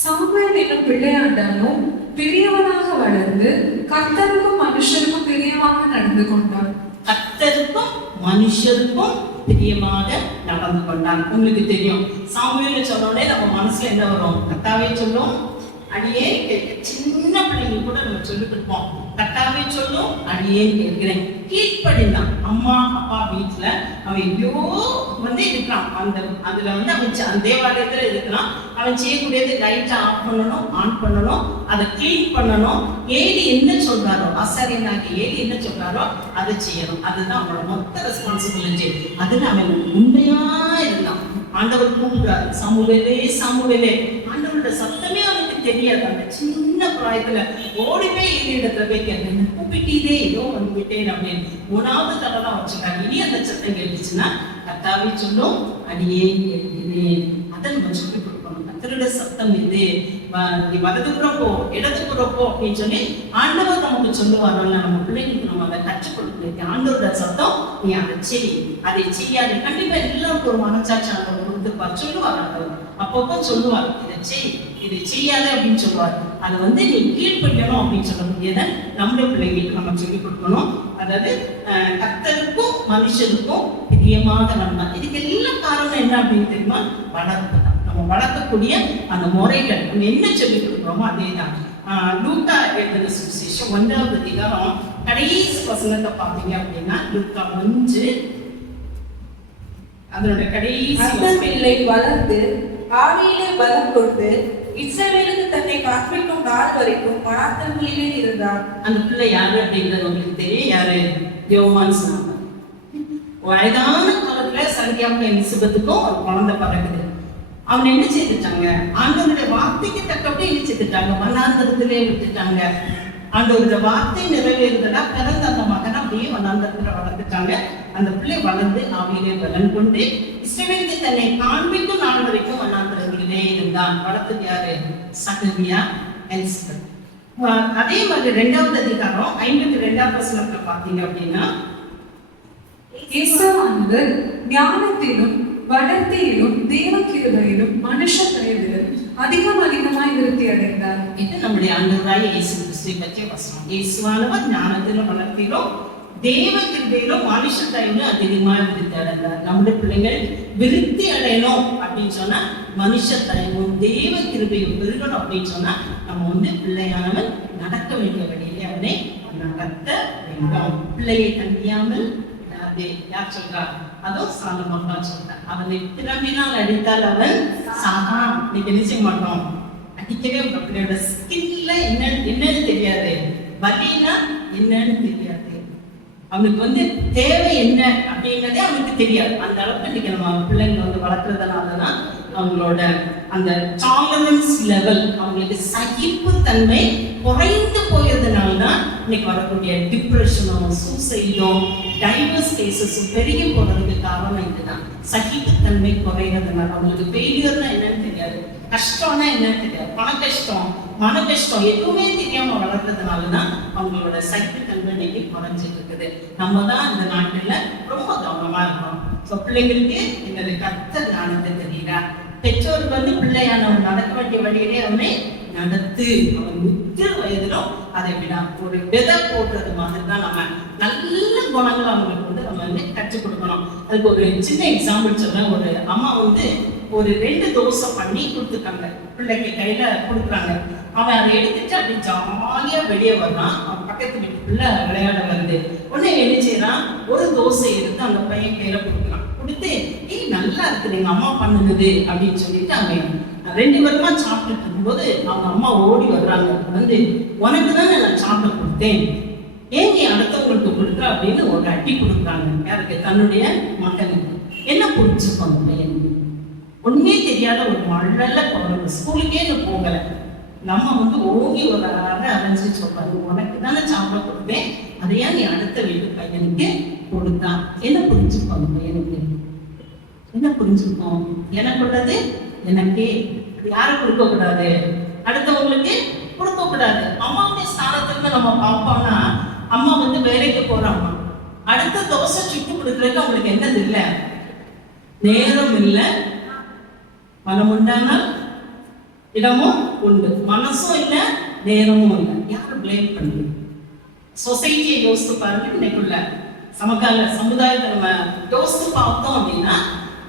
சாமுவேல் என்னும் பிள்ளையாண்டாலும் பெரியவனாக வளர்ந்து கர்த்தருக்கும் மனுஷருக்கும் பிரியமாக நடந்து கொண்டான். கர்த்தருக்கும் மனுஷருக்கும் பிரியமாக நடந்து கொண்டான். உங்களுக்கு தெரியும், சாமுவேல்னு சொன்ன உடனே நம்ம மனசுல என்ன வரும்? கர்த்தாவே சொல்லும் அடியே கேட்க. சின்ன பிள்ளைங்க கூட நம்ம சொல்லிட்டு இருப்போம், கர்த்தாவே சொல்லும் அடியே கேட்கிறேன். கீழ்ப்படிந்தான். அம்மா அப்பா வீட்டுல அவன் எங்கேயோ இருக்கிறான். அதுல அவன் தேவாலயத்துல இருக்கிறான். அவன் செய்யக்கூடியது லைட்டை ஆஃப் பண்ணணும், ஆன் பண்ணணும், அதை கிளீன் பண்ணணும். ஏலி என்ன சொல்றாரோ, ஆசாரியனாகி ஏலி என்ன சொல்றாரோ அதை செய்யணும். அதுதான் அவனோட மொத்த ரெஸ்பான்சிபிலிட்டி. அதுல அவன் உண்மையா இருந்தான். ஆண்டவர் கூப்பிடுறாரு, சாமுவேலே சாமுவேலே. ஆண்டவரோட சத்தமே அவனுக்கு தெரியாது. அந்த சின்ன பிராயத்துல ஓடி போய் இடத்துல போய் கேட்க, கூப்பிட்டீதே ஏதோ வந்துவிட்டேன் அப்படின்னு 3வது தடவை தான் வச்சுக்காங்க. இனி அந்த சத்தம் கேட்டுச்சுன்னா கர்த்தாவே சொல்லும் அடியே கேட்கிறேன். அதை நம்ம சொல்லி கொடுக்கணும். கர்த்தரோட சத்தம் இது, நீ வலதுபுறம் போ, இடதுபுறம் போ அப்படின்னு சொல்லி ஆண்டவர் நமக்கு சொல்லுவாரல்ல. நம்ம பிள்ளைங்களுக்கு நம்ம அதை கற்றுக் கொடுக்க, ஆண்டவரோட சத்தம் நீ அதை செய், அதை செய்யாது. கண்டிப்பா எல்லாருக்கும் ஒரு மனச்சாட்சி ஆண்டவர் கொடுத்துருப்பார், சொல்லுவார். ஆண்டவர் அப்பப்போ சொல்லுவார், இதை செய், இதை செய்யாத அப்படின்னு சொல்லுவார். அதை நீ கீழ்ப்படியணும் அப்படின்னு சொல்லக்கூடியதை நம்முடைய பிள்ளைங்களுக்கு நம்ம சொல்லிக் கொடுக்கணும். அதாவது கர்த்தருக்கும் மனுஷருக்கும் பிரியமாக நம்ம. இதுக்கு எல்லாம் காரணம் என்ன அப்படின்னு தெரியுமா? வளர்ப்பு தான். நம்ம வளர்க்கக்கூடிய அந்த முறைகள் நம்ம என்ன சொல்லிக் கொடுக்குறோமோ அதே தான். லூக்கா எழுதின சுவிசேஷம் 1வது அதிகாரம் கடைசி வசனத்தை பார்த்தீங்க அப்படின்னா, லூக்கா 1 அதனோட கடைசி. அந்த பிள்ளை வளர்ந்து ஆவியிலே பலம் கொண்டு இஸ்ரவேலுக்கு தன்னை காண்பிக்கும் நாள் வரைக்கும் வனாந்தரங்களிலே இருந்தார். அந்த பிள்ளை யாரு அப்படின்றது உங்களுக்கு தெரியும். யாரு? யோவான் ஸ்நாபகன். வயதான காலத்துல சந்தியாவுக்கும் எலிசபெத்துக்கும் ஒரு குழந்தை பிறகுது. அவன் என்ன செய்துட்டாங்க? ஆண்டவருடைய வார்த்தைக்கு தக்கப்படி என்ன செய்துட்டாங்க? வனாந்தரத்திலே விட்டுட்டாங்க. ஆண்டவருடைய வார்த்தை நிறைவேறுதலா பிறந்த அந்த மகனை அப்படியே வனாந்தரத்துல வளர்த்துட்டாங்க. அந்த பிள்ளை வளர்ந்து ஆவியிலே பலன் கொண்டு இஸ்ரவேலுக்கு தன்னை காண்பிக்கும் நாள் வரைக்கும் வனாந்தரங்களிலே இருந்தான். வளர்த்தது யாரு? சகரியா, எலிசபெத். அதே மாதிரி 2வது அதிகாரம் 52வது வசனத்துல பாத்தீங்க அப்படின்னா, இயேசுவானவர் ஞானத்திலும் வளர்த்தியிலும் தேவ கிருபையிலும் மனுஷ தயவிலும் அதிகமாய் விருத்தி அடைந்தார். இது நம்முடைய ஆண்டவராகிய இயேசு கிறிஸ்துவை பற்றிய வசனம். இயேசுவானவர் ஞானத்திலும் வளர்த்தியிலும் தேவ கிருபையிலும் மனுஷ தயவிலும் அதிகமாக விருத்தி அடைந்தார். நம்முடைய பிள்ளைகள் விருத்தி அடையணும் அப்படின்னு சொன்னா மனுஷ தயவும் தேவ கிருபையும் பெருகணும் அப்படின்னு சொன்னா நம்ம பிள்ளையானவன் நடக்க வேண்டிய வழியிலே அவனை நடத்த வேண்டும். பிள்ளையை தண்டியாமல் யார் சொல்றார்? அதோ சாலமோன் தான் சொல்றார். அவனை திறம்பினால் அடித்தால் அவன் சாகான். நீங்க நிச்சய மாட்டோம், அடிக்கவே உங்க பிள்ளையோட ஸ்கின்ல என்னன்னு தெரியாது, வலினா என்னன்னு தெரியாது, அவனுக்கு தேவை என்ன அப்படிங்கிறதே அவனுக்கு தெரியாது. அந்த அளவுக்கு இன்னைக்கு நம்ம பிள்ளைங்களை வளர்க்கறதுனாலதான் அவங்களோட அந்த டாலரன்ஸ் லெவல், அவங்களுக்கு சகிப்பு தன்மை குறைந்து போயதுனால்தான் இன்னைக்கு வரக்கூடிய டிப்ரெஷனோ, சூசைடோ, டைவர்ஸ் கேசஸும் பெருகி போறதுக்கு காரணம் இதுதான். சகிப்புத்தன்மை குறைகிறதுனால அவங்களுக்கு ஃபெயிலியர்னா என்னன்னு தெரியாது, கஷ்டம்னா என்னன்னு தெரியாது, பண கஷ்டம், மன கஷ்டம் எதுவுமே தெரியாம வளர்றதுனாலதான் அவங்களோட சகிப்புத்தன்மை இன்னைக்கு குறைஞ்சிட்டு இருக்குது. நம்ம தான் இந்த நாட்டுல ரொம்ப கவனமா இருக்கணும். பிள்ளைங்களுக்கு இந்த கர்த்தர் ஞானத்தை தெரியுதா? பெற்றோருக்கு பிள்ளையானவன் நடக்க வேண்டிய வழியிலே அவனை நடத்து. அவன் 3 வயதிலும் அதை விட ஒரு விதை போடுறது மாதிரி தான் நம்ம நல்ல குணங்கள் அவங்களுக்கு நம்ம கற்றுக் கொடுக்கணும். அதுக்கு ஒரு சின்ன எக்ஸாம்பிள் சொல்றேன். ஒரு அம்மா ஒரு 2 தோசை பண்ணி கொடுத்துருக்காங்க, பிள்ளைக்கு கையில கொடுக்குறாங்க. அவன் அதை எடுத்துட்டு அப்படி ஜாலியா வெளியே வர்றான். அவன் பக்கத்து வீட்டு பிள்ளை விளையாட வருது. உடனே என்ன செய்யறான்? ஒரு தோசை எடுத்து அந்த பையன் கையில கொடுக்குறான். கொடுத்து நல்லா இருக்குது எங்க அம்மா பண்ணுது அப்படின்னு சொல்லிட்டு அவன் 2 பேருமா சாப்பிட்டுட்டு இருக்கும்போது அவங்க அம்மா ஓடி வர்றாங்க. உனக்கு தானே நான் சாப்பிட கொடுத்தேன், ஏன் நீ அடுத்தவங்களுக்கு கொடுக்குற அப்படின்னு ஒரு அட்டி கொடுக்குறாங்க. யாருக்கு? தன்னுடைய மகனுக்கு. என்ன புரிஞ்சுக்கோங்க பையனுக்கு? ஒண்ணுமே தெரியாத ஒரு மழல போறது, ஸ்கூலுக்கே நான் போகல. நம்ம ஓங்கி ஒரு அரைஞ்சு சொல்றாங்க, உனக்கு தானே சாப்பிட கொடுத்தேன், அதையா நீ அடுத்த வீட்டு பையனுக்கு கொடுத்தான். என்ன புரிஞ்சுக்கோங்க பையனுக்கு? என்ன புரிஞ்சுக்கோம்? எனக்கு உள்ளது எனக்கே, யாரும் கொடுக்க கூடாது, அடுத்தவங்களுக்கு கொடுக்க கூடாது. அம்மாவுடைய ஸ்தானத்துல நம்ம பார்ப்போம்னா, அம்மா வேலைக்கு போறாங்க, அடுத்த தோசை சுட்டு கொடுக்கறதுக்கு அவங்களுக்கு என்னது இல்ல, நேரம் இல்லை, மனம் உண்டானால் இடமும் உண்டு, மனசும் இல்லை, நேரமும் இல்லை. யாரும் பிளேம் பண்ணுது? சொசைட்டியை யோசித்து பாருங்க. இன்னைக்குள்ள சமகால சமுதாயத்தை நம்ம யோசித்து பார்த்தோம் அப்படின்னா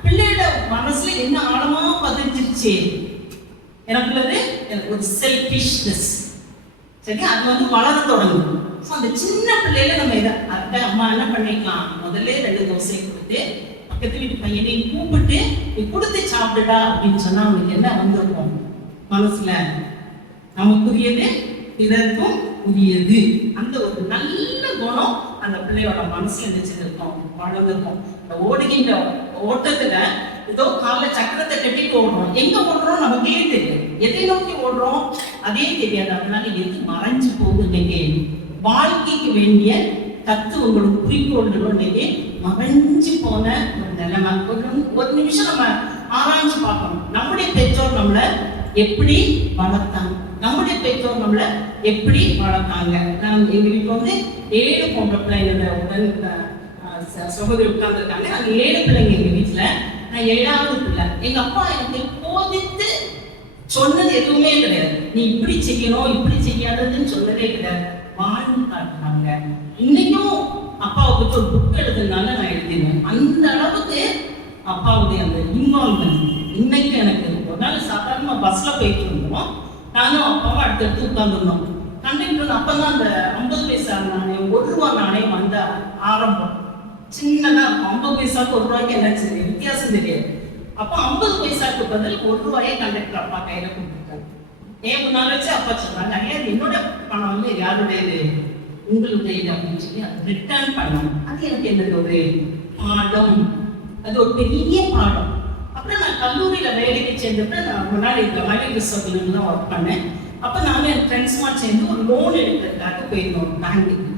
பிள்ளையோட மனசுல என்ன ஆழமா பதிஞ்சிருச்சு எனக்குள்ளது எனக்கு ஒரு செல்ஃபிஷ்னஸ். சரி, அது வந்து வளர தொடங்கும். ஸோ அந்த சின்ன பிள்ளையில நம்ம இதை அத்தை அம்மா என்ன பண்ணிக்கலாம், முதல்ல 2 தோசை கொடுத்து பக்கத்து வீட்டு பையனை கூப்பிட்டு நீ கொடுத்து சாப்பிடுடா அப்படின்னு சொன்னா அவனுக்கு என்ன வந்திருக்கும் மனசுல, நமக்குரியது பிறருக்கும் உரியது. அந்த ஒரு நல்ல குணம் அந்த பிள்ளையோட மனசுல நினைச்சிருக்கும், வளர்ந்துருக்கும். இந்த ஓடுகின்ற ஓட்டத்துல ஏதோ காலைல சக்கரத்தை கட்டிட்டு ஓடுறோம், எங்க ஓடுறோம் நமக்கே தெரியும், எதை நோக்கி ஓடுறோம் அதே தெரியாது. அதனால எது மறைஞ்சு போகுது இன்னைக்கு வாழ்க்கைக்கு வேண்டிய தத்துவங்களும் குறிக்கோள்களும் இன்னைக்கு மறைஞ்சு போன ஒரு நிலைமை. ஒரு நிமிஷம் நம்ம ஆராய்ச்சி பார்க்கணும், நம்முடைய பெற்றோர் நம்மளை எப்படி வளர்த்தாங்க, நம்முடைய பெற்றோர் நம்மளை எப்படி வளர்த்தாங்க. நான் எங்க வீட்டுல வந்து 7 போன்ற பிள்ளைங்களோட உடன் சகோதரி உட்கார்ந்துருக்காங்க. அந்த 7 பிள்ளைங்க எங்க வீட்டுல, நான் 7வது பிள்ளை. எங்க அப்பா எனக்கு போதித்து சொன்னது எதுவுமே கிடையாது, நீ இப்படி செய்யணும் இப்படி செய்யாததுன்னு சொன்னதே கிடையாது, வாழ்ந்து காட்டுறாங்க. இன்னைக்கும் அப்பாவை பற்றி ஒரு புக் எழுதுனால நான் எழுதினேன். அந்த அளவுக்கு அப்பாவுடைய அந்த இன்வால்மெண்ட் இன்னைக்கு எனக்கு. ஒரு நாள் சாதாரணமா பஸ்ல போயிட்டு இருந்தோம், நானும் அப்பாவும் அடுத்தடுத்து உட்கார்ந்துருந்தோம். கண்டக்டர் அப்பதான் அந்த 50 பைசா நாணயம் 1 ரூபா நாணயம் வந்த ஆரம்பம். சின்னதா 50 பைசாவுக்கு 1 ரூபாய்க்கு என்ன செய்ய வித்தியாசம் தெரியாது. அப்ப 50 பைசாக்கு பதில் 1 ரூபாயை கண்டக்டர் அப்பா கையில கொடுத்துட்டாரு. ஏன் முன்னால வச்சு அப்பா சொல்றாங்க, ஐயா என்னோட பணம் வந்து யாருடையது, உங்களுடையது அப்படின்னு சொல்லி அதை ரிட்டர்ன் பண்ணணும். அது எனக்கு என்னது ஒரு பாடம், அது ஒரு பெரிய பாடம். அப்புறம் நான் கல்லூரியில வேலைக்கு சேர்ந்தப்ப நான் முன்னாடி இந்த மலையில் ரிசர்வ்ல ஒர்க் பண்ணேன். அப்ப நானும் என் ஃப்ரெண்ட்ஸ்மா சேர்ந்து ஒரு லோன் எடுக்கிறதுக்காக போயிருந்தோம் பேங்க்குக்கு.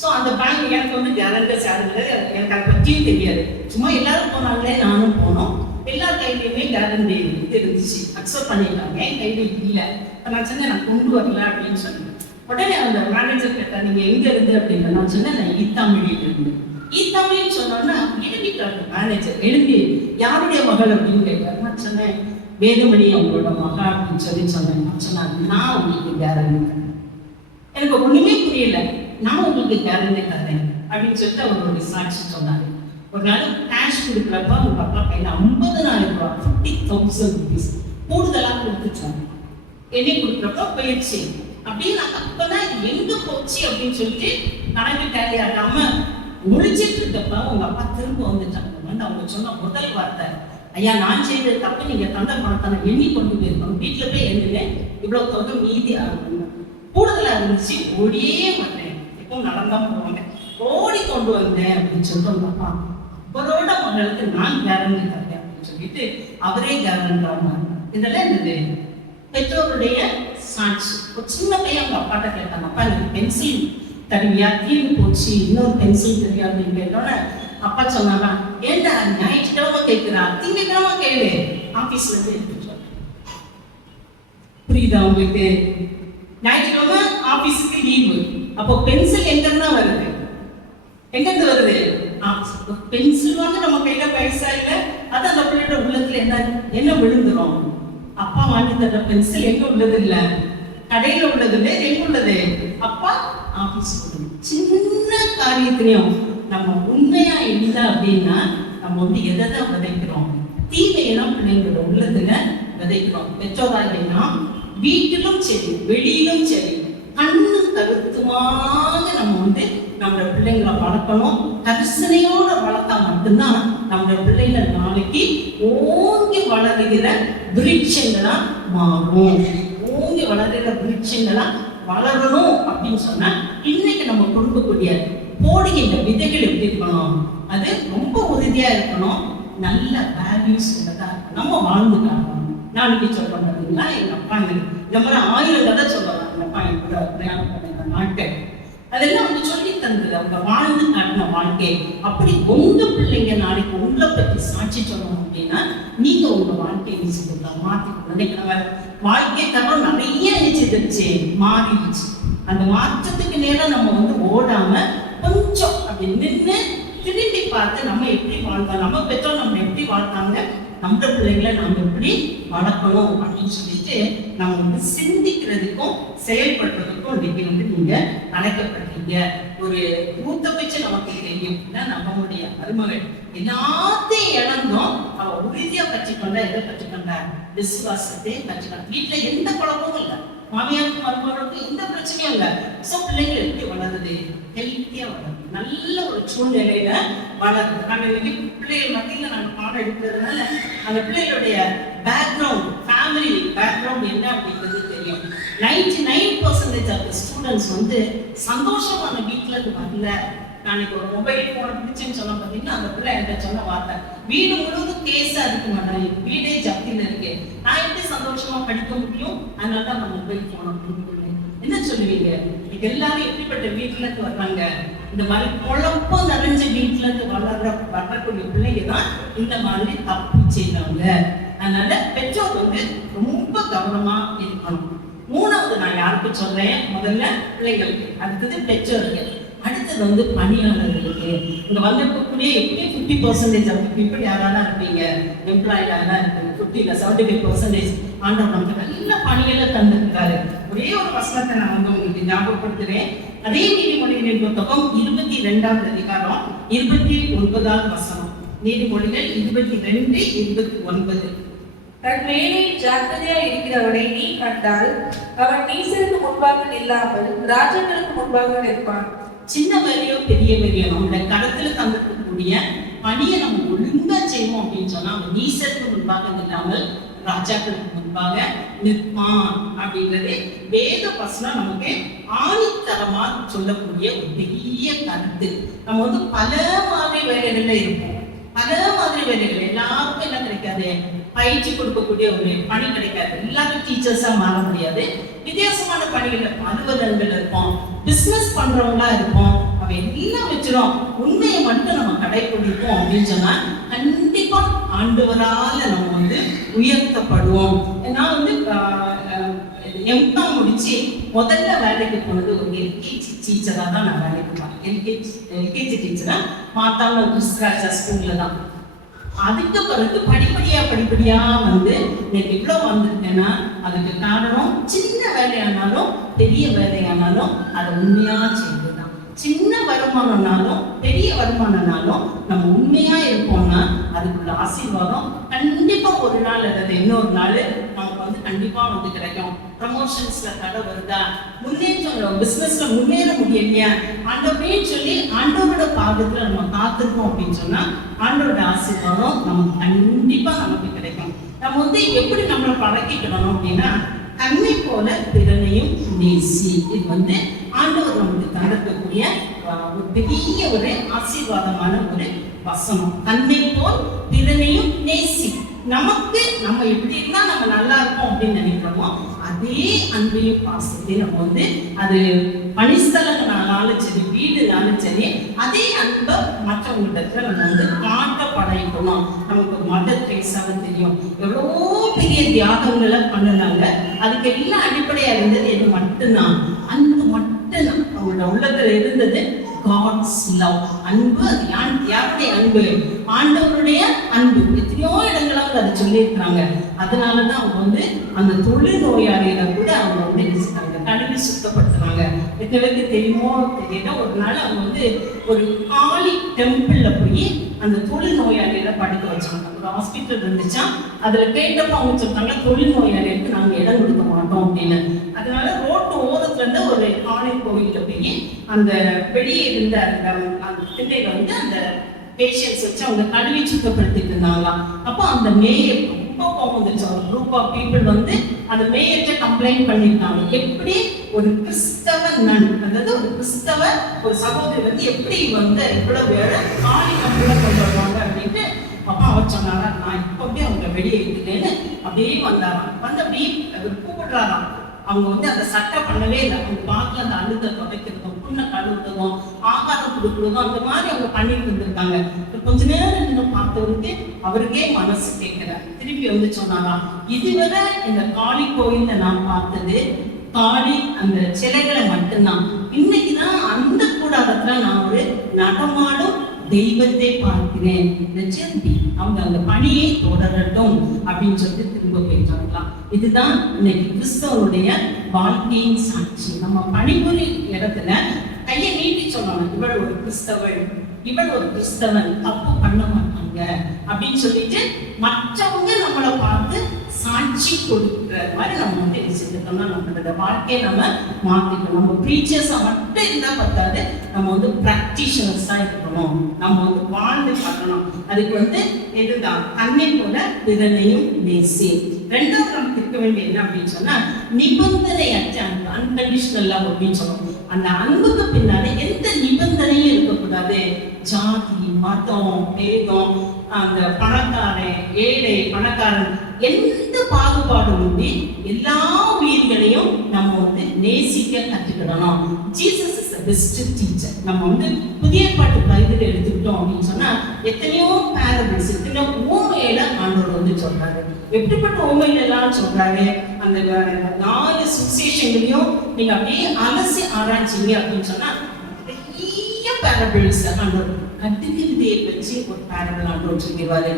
ஸோ அந்த பேங்க் எனக்கு வந்து கேரண்டர்ஸ் யாரும் கிடையாது, எனக்கு அதை பற்றியும் தெரியாது. சும்மா எல்லாரும் போனாங்களே நானும் போனோம். எல்லா கையிலையுமே கேரண்டி இருந்துச்சு, அக்செப்ட் பண்ணிட்டாங்க. என் கையில இல்லை. நான் சொன்னேன் நான் கொண்டு வரல அப்படின்னு சொன்னேன். உடனே அந்த மேனேஜர் கேட்டா நீங்க எங்க இருந்து அப்படின்னு. நான் சொன்னேன் நான் ஈத்தாமொழியில இருந்து. ஈத்தாமொழின்னு சொன்னோன்னா எழுதிட்டாரு மேனேஜர். எழுதி யாருடைய மகள் அப்படின்னு கேட்டாரு. நான் சொன்னேன் வேலுமணி அவங்களோட மகள் அப்படின்னு சொன்னேன். நான் சொன்னாங்க நான் உங்களுக்கு கேரண்டி தரேன். எனக்கு ஒண்ணுமே புரியல, நான் உங்களுக்கு கேரண்டி தரேன் அப்படின்னு சொல்லிட்டு அவங்களுடைய சாட்சி சொன்னாரு. ஒரு நாள் கேஷ் கொடுக்குறப்ப அவங்க அப்பா கையில் 50,000 ரூபாய் 50,000 rupees கூடுதலாக கொடுத்துச்சாங்க. என்னை கொடுக்குறப்ப போயிடுச்சு அப்படின்னு. அப்பதான் இது எங்க போச்சு அப்படின்னு சொல்லிட்டு கணக்கு டேலி ஆகாம முடிச்சிட்டு இருக்கப்ப உங்க அப்பா திரும்ப வந்துட்டாங்க. வந்து அவங்க சொன்ன முதல் வார்த்தை, ஐயா நான் செய்த தப்பு, நீங்க தந்த பணத்தை எண்ணி கொண்டு போயிருக்கணும், வீட்டுல போய் எண்ணுங்க, இவ்வளவு தொகை மீதி ஆகணும், கூடுதலா இருந்துச்சு, ஓடியே மாட்டேன், இப்போ நடந்தான் போவாங்க, ஓடி கொண்டு வந்தேன் அப்படின்னு சொல்லிட்டு உங்க அப்பா அவரோட மகளுக்கு நான் கேரண்டி தரேன் அப்படின்னு சொல்லிட்டு அவரே கேரண்டாங்க. இதெல்லாம் என்னது பெற்றோருடைய சாட்சி. ஒரு சின்ன பையன் அவங்க அப்பாட்ட கேட்டாங்க, அப்பா எனக்கு பென்சில் தருவியா, தீர்வு போச்சு, இன்னொரு பென்சில் தெரியா அப்படின்னு கேட்டோன்னே அப்பா சொன்னாங்க, ஏண்டா ஞாயிற்றுக்கிழமை கேட்கிறா, திங்கக்கிழமை கேளு, ஆபீஸ்ல இருந்து எடுத்துட்டு. புரியுதா உங்களுக்கு? ஞாயிற்றுக்கிழமை ஆபீஸுக்கு லீவு, அப்போ பென்சில் எங்க இருந்தா வருது, எங்க இருந்து வருது? பென்சில் வாங்க நம்ம கையில பைசா இல்லை, அது அந்த பிள்ளையோட உள்ளத்துல என்ன விழுந்துரும். அப்பா வாங்கி தர பென்சில் எங்க உள்ளது இல்ல, கடையில உள்ளது இல்லை, எங்க உள்ளது? அப்பா ஆபீஸ். சின்ன காரியத்திலையும் நம்ம உண்மையா இல்லை அப்படின்னா நம்ம வந்து எதை விதைக்கிறோம்? தீமையெல்லாம் பிள்ளைங்களோட உள்ளத்துல விதைக்கிறோம். பெற்றோராக வீட்டிலும் சரி வெளியிலும் சரி கண்ணு கருத்துமாக நம்ம வந்து நம்மளோட பிள்ளைங்களை வளர்க்கணும். கரிசனையோட வளர்த்தா மட்டும்தான் நம்மளோட பிள்ளைகள் நாளைக்கு ஓங்கி வளருகிற விருட்சங்களா மாறும். ஓங்கி வளருகிற விருட்சங்களா வளரணும் அப்படின்னு சொன்னா இன்னைக்கு நம்ம கொடுக்கக்கூடிய போடுகின்ற விதைகள் எப்படி இருக்கணும்? அது ரொம்ப உறுதியா இருக்கணும், நல்ல வேல்யூஸ் உள்ளதா இருக்கணும், நம்ம வாழ்ந்து காட்டணும். நாளைக்கு சொல்றோம் பார்த்தீங்களா, எங்க அப்பா இந்த மாதிரி 1000 கதை சொல்லலாம். எங்க அப்பா என் கூட பிரயாணம் பண்ண வாழ்க்கை அதெல்லாம் அவங்க சொல்லி தந்தது, அவங்க வாழ்ந்து காட்டின வாழ்க்கை. அப்படி உங்க பிள்ளைங்க நாளைக்கு உங்களை பத்தி சாட்சி சொல்லணும் அப்படின்னா நீங்க உங்க வாழ்க்கையை நினைச்சுக்கலாம், மாத்திக்கணும். நினைக்கிறவங்க வாழ்க்கை தரம் நிறைய நினைச்சிருச்சு, மாறிடுச்சு. அந்த மாற்றத்துக்கு நேரம் நம்ம வந்து ஓடாம கொஞ்சம் அப்படி நின்று திரும்பி பார்த்து நம்ம எப்படி வாழ்ந்தோம், நம்ம பெற்றோர் நம்ம எப்படி வாழ்த்தாங்க, நம்ம நம்ம பிள்ளைங்களை நம்ம எப்படி வளர்க்கணும் அப்படின்னு சொல்லிட்டு நம்ம வந்து சிந்திக்கிறதுக்கும் செயல்படுறதுக்கும் இன்னைக்கு வந்து நீங்க அழைக்கப்படுறீங்க. ஒரு மூத்த வச்சு நமக்கு தெரியும், நம்மளுடைய மருமகள் எல்லாத்தையும் இழந்தோம், அவ உறுதியா கற்றுக்கொண்டா. எதை கற்றுக்கொண்டா? விசுவாசத்தை கற்றுக்கொண்டா. வீட்டுல எந்த குழப்பமும் இல்லை, மாமியாருக்கும் மருமகளுக்கும் எந்த பிரச்சனையும் இல்லை. பிள்ளைகள் எப்படி வளருது? ஹெல்த்தியா வளருது, நல்ல ஒரு சூழ்நிலையில வளருது. நாங்க இன்னைக்கு பிள்ளைகள் மத்தியில நாங்க பாடம் எடுக்கிறதுனால அந்த பிள்ளைகளுடைய பேக்ரவுண்ட், ஃபேமிலி பேக்ரவுண்ட் என்ன அப்படிங்கிறது தெரியும். 99% ஆஃப் ஸ்டூடெண்ட்ஸ் வந்து சந்தோஷமான வீட்டுல இருந்து வரல. நாளைக்கு ஒரு மொபைல் போன் பிடிச்சுன்னு சொன்ன பார்த்தீங்கன்னா அந்த பிள்ளை என்கிட்ட சொன்ன வார்த்தை, வீடு முழுவதும் கேஸா இருக்க மாட்டேன், வீடே ஜப்தியில இருக்கு, நான் எப்படி சந்தோஷமா படிக்க முடியும்? அதனால தான் நான் மொபைல் போன் அப்படின்னு என்ன சொல்லுவீங்க? இது எல்லாரும் எப்படிப்பட்ட வீட்டுல இருந்து வர்றாங்க? இந்த மாதிரி குழப்பம் நிறைஞ்ச வீட்டுல இருந்து வரக்கூடிய பிள்ளைங்க தான் இந்த மாதிரி தப்பு செய்யறவங்க. அதனால பெற்றோர் வந்து ரொம்ப கவனமா இருக்கணும். மூணாவது நான் யாருக்கு சொல்றேன்? முதல்ல பிள்ளைங்களுக்கு, அடுத்தது பெற்றோர்கள், அடுத்தது வந்து பணியாளர்களுக்கு. இங்க வந்திருக்கக்கூடிய எப்படி 50% ஆஃப் பீப்புள் யாராதான் இருப்பீங்க, எம்ப்ளாய்டா தான் இருப்பீங்க. 75% ஆண்டவர் நமக்கு நல்ல பணிகளை தந்திருக்காரு. ஒரே ஒரு வசனத்தை நான் வந்து உங்களுக்கு ஞாபகப்படுத்துறேன். அதே நீதிமொழிகளின் புத்தகம் 22ஆம் அதிகாரம் 29ஆவது வசனம். நீதிமொழிகள் 22:29. தன் வேலையில் ஜாக்கிரதையா இருக்கிறவனை நீ கண்டால் அவன் நீசருக்கு முன்பாக நில்லாமல் ராஜாக்களுக்கு முன்பாக நிற்பான். சின்ன வேலையோ பெரிய வேலையோ நம்மளுடைய கடத்துல தந்திருக்கக்கூடிய பணியை நம்ம ஒழுங்கா செய்வோம் அப்படின்னு சொன்னா அவன் நீசருக்கு முன்பாக நில்லாமல் ராஜாக்களுக்கு முன்பாக நிற்பான் அப்படின்றது வேத வசனம் நமக்கு ஆணித்தரமா சொல்லக்கூடிய ஒரு பெரிய கருத்து. நம்ம வந்து பல மாதிரி வேலைகள்ல இருப்போம், பல மாதிரி வேலைகள். எல்லாருக்கும் என்ன கிடைக்காது? பயிற்சி கொடுக்கக்கூடிய ஒரு பணி கிடைக்காது. எல்லாரும் டீச்சர்ஸா மாற முடியாது. வித்தியாசமான பணிகள், அலுவலகங்கள் இருப்போம், பிசினஸ் பண்றவங்களா இருப்போம். அவ எல்லாம் வச்சிரும், உண்மையை மட்டும் நம்ம கடைபிடிப்போம் அப்படின்னு சொன்னா கண்டிப்பா ஆண்டவரால நம்ம வந்து உயர்த்தப்படுவோம். நான் வந்து எம்காம் முடிச்சு முதல்ல வேலைக்கு போனது ஒரு எல்கேஜி டீச்சரா தான் நான் வேலைக்கு போனேன். எல்கேஜி டீச்சரா மாத்தாம கிறிஸ்தராஜா ஸ்கூல்ல தான். அதுக்கு பிறகு படிப்படியா வந்து எனக்கு இவ்வளவு வந்திருக்கேன்னா அதுக்கு காரணம் சின்ன வேலையானாலும் பெரிய வேலையானாலும் அதை உண்மையா செய்வதுதான். சின்ன வருமானம்னாலும் பெரிய வருமானம்னாலும் நம்ம உண்மையா இருப்போம்னா அதுக்குள்ள ஆசீர்வாதம் கண்டிப்பா ஒரு நாள் அல்லது இன்னொரு நாள் நமக்கு வந்து கண்டிப்பா வந்து கிடைக்கும். ப்ரமோஷன்ஸ்ல தடை வருதா, முன்னேற்றம், பிசினஸ்ல முன்னேற முடியலையா, ஆண்டவரேன்னு சொல்லி ஆண்டவரோட பாதத்துல நம்ம காத்திருக்கோம் அப்படின்னு சொன்னா ஆண்டவரோட ஆசீர்வாதம் நமக்கு கண்டிப்பா நமக்கு கிடைக்கும். நம்ம வந்து எப்படி நம்மளை பழக்கிக்கணும் அப்படின்னா, தன்னை போல பிறனையும் நேசி. இது வந்து ஆண்டவர் நமக்கு தந்திருக்கக்கூடிய ஒரு பெரிய ஒரு ஆசீர்வாதமான ஒரு வசனம். தன்னை போல் பிறனையும் நேசி. நமக்கு நம்ம எப்படி இருந்தா நம்ம நல்லா இருப்போம் அப்படின்னு நினைக்கிறோமோ அதே அன்பையும் பாசத்தையும் நம்ம வந்து, அது பணிஸ்தலங்களாலும் சரி வீடுனாலும் சரி, அதே அன்பை மற்றவங்களிடத்துல நம்ம வந்து காட்ட பழகிக்கணும். நமக்கு மதர் தெரேசாவை தெரியும், எவ்வளோ பெரிய தியாகங்களை பண்ணினாங்க. அதுக்கு எல்லாம் அடிப்படையா இருந்தது எது மட்டும்தான்? அன்பு மட்டும்தான். அவங்களோட உள்ளத்துல இருந்தது God's love. அன்பு. அது யாருடைய அன்பு? ஆண்டவருடைய அன்பு. எத்தனையோ இடங்களாக அதை சொல்லியிருக்கிறாங்க. அதனாலதான் அவங்க வந்து அந்த தொழில் நோயாளிகளை கூட அவங்க வந்து கழுவி சுத்தப்படுத்துறாங்க. எத்தனைக்கு தெரியுமோ தெரியல, ஒரு நாள் அவங்க வந்து ஒரு காளி டெம்பிள்ல போய் அந்த தொழில் நோயாளிகளை படிக்க வச்சாங்க. ஒரு ஹாஸ்பிட்டல் இருந்துச்சா, அதுல கேட்டப்ப அவங்க சொல்றாங்க தொழில் நோயாளிகளுக்கு நாங்க இடம் கொடுக்க மாட்டோம் அப்படின்னு. அதனால ரோட்டு ஓரத்துல இருந்து ஒரு காளி கோயில்ல போய் அந்த வெளியே இருந்த அந்த திண்ணையில வந்து அந்த பேஷன்ஸ் வச்சு அவங்க கழுவி சுத்தப்படுத்திட்டு இருந்தாங்களாம். அப்போ அந்த மேயர் ரொம்ப கோபம் வந்துச்சு. ஒரு குரூப் ஆஃப் பீப்புள் வந்து அந்த மேயர்கிட்ட கம்ப்ளைண்ட் பண்ணிட்டாங்க. எப்படி ஒரு கிறிஸ்தவ நன், அதாவது ஒரு கிறிஸ்தவ ஒரு சகோதரி வந்து எப்படி வந்து இவ்வளவு வேற காளி கம்பெனில கொண்டு வருவாங்க அப்படின்ட்டு அப்பா அவர் சொன்னாரா, நான் இப்போ அப்படியே அவங்க வெளியே இருக்குன்னு அப்படியே வந்தாராம். வந்து அப்படியே கூப்பிடுறாராம். அவங்க வந்து அந்த சட்டை பண்ணவே இல்லை. அவங்க பாட்டில் அந்த அழுத துடைக்கிறதும் புண்ணை கழுவுறதும் ஆகாரம் கொடுக்குறதும் அந்த மாதிரி அவங்க பண்ணிட்டு இருந்திருக்காங்க. கொஞ்ச நேரம் நின்று பார்த்தவருக்கு அவருக்கே மனசு கேட்கிறார். திருப்பி வந்து சொன்னாராம், இதுவரை இந்த காளி கோயில்ல நான் பார்த்தது காளி அந்த சிலைகளை மட்டும்தான். இன்னைக்குதான் அந்த கூடாரத்துல நான் ஒரு நடமாடும் தெய்வத்தை பார்க்கிறேன். அவங்க அந்த பணியை தொடரட்டும் அப்படின்னு சொல்லிட்டு திரும்ப போயிட்டாங்களாம். இதுதான் இன்னைக்கு கிறிஸ்தவனுடைய வாழ்க்கையின் சாட்சி. நம்ம பணிபுரி இடத்துல கையை நீட்டி சொல்லணும், இவள் ஒரு கிறிஸ்தவள், இவள் ஒரு கிறிஸ்தவன், தப்பு பண்ண மாட்டாங்க அப்படின்னு சொல்லிட்டு மற்றவங்க நம்மளை பார்த்து சாட்சி கொடுக்குற மாதிரி நம்ம வந்து செஞ்சுட்டோம்னா நம்மளோட வாழ்க்கையை நம்ம மாற்றிக்கணும். நம்ம ப்ரீச்சர்ஸா மட்டும் இருந்தா பத்தாது, நம்ம வந்து ப்ராக்டிஷனர்ஸா இருக்கணும், நம்ம வந்து வாழ்ந்து பண்ணணும். அதுக்கு வந்து இதுதான் தன்னை போல பிறனையும் நேசி. ரெண்டாவது நமக்கு இருக்க வேண்டிய என்ன அப்படின்னு சொன்னா நிபந்தனையற்ற அன்பு, அன்கண்டிஷனல் லவ் அப்படின்னு சொல்லணும். அந்த அன்புக்கு பின்னாடி எந்த நிபந்தனையும் இருக்கக்கூடாது. ஜாதி, மதம், பேதம், அந்த பணக்காரன், ஏழை, பணக்காரன், எந்த பாகுபாடும் இன்றி எல்லா உயிர்களையும் நம்ம வந்து நேசிக்க கற்றுக்கிடணும். Jesus is the best teacher. நம்ம வந்து புதிய பாட்டு பைபிள் எடுத்துக்கிட்டோம் அப்படின்னு சொன்னா எத்தனையோ பேரபிள்ஸ், எத்தனையோ ஓமையில ஆண்டவர் வந்து சொல்றாரு. எப்படிப்பட்ட ஓமையில எல்லாம் சொல்றாரு, அந்த 4 சுவிசேஷங்களையும் நீங்க அப்படியே அலசி ஆராய்ச்சிங்க அப்படின்னு சொன்னா பெரிய பேரபிள்ஸ் ஆண்டவர். கட்டுக்கு விதையை வச்சு ஒரு பேரபிள் ஆண்டவர் சொல்லிடுவாரு.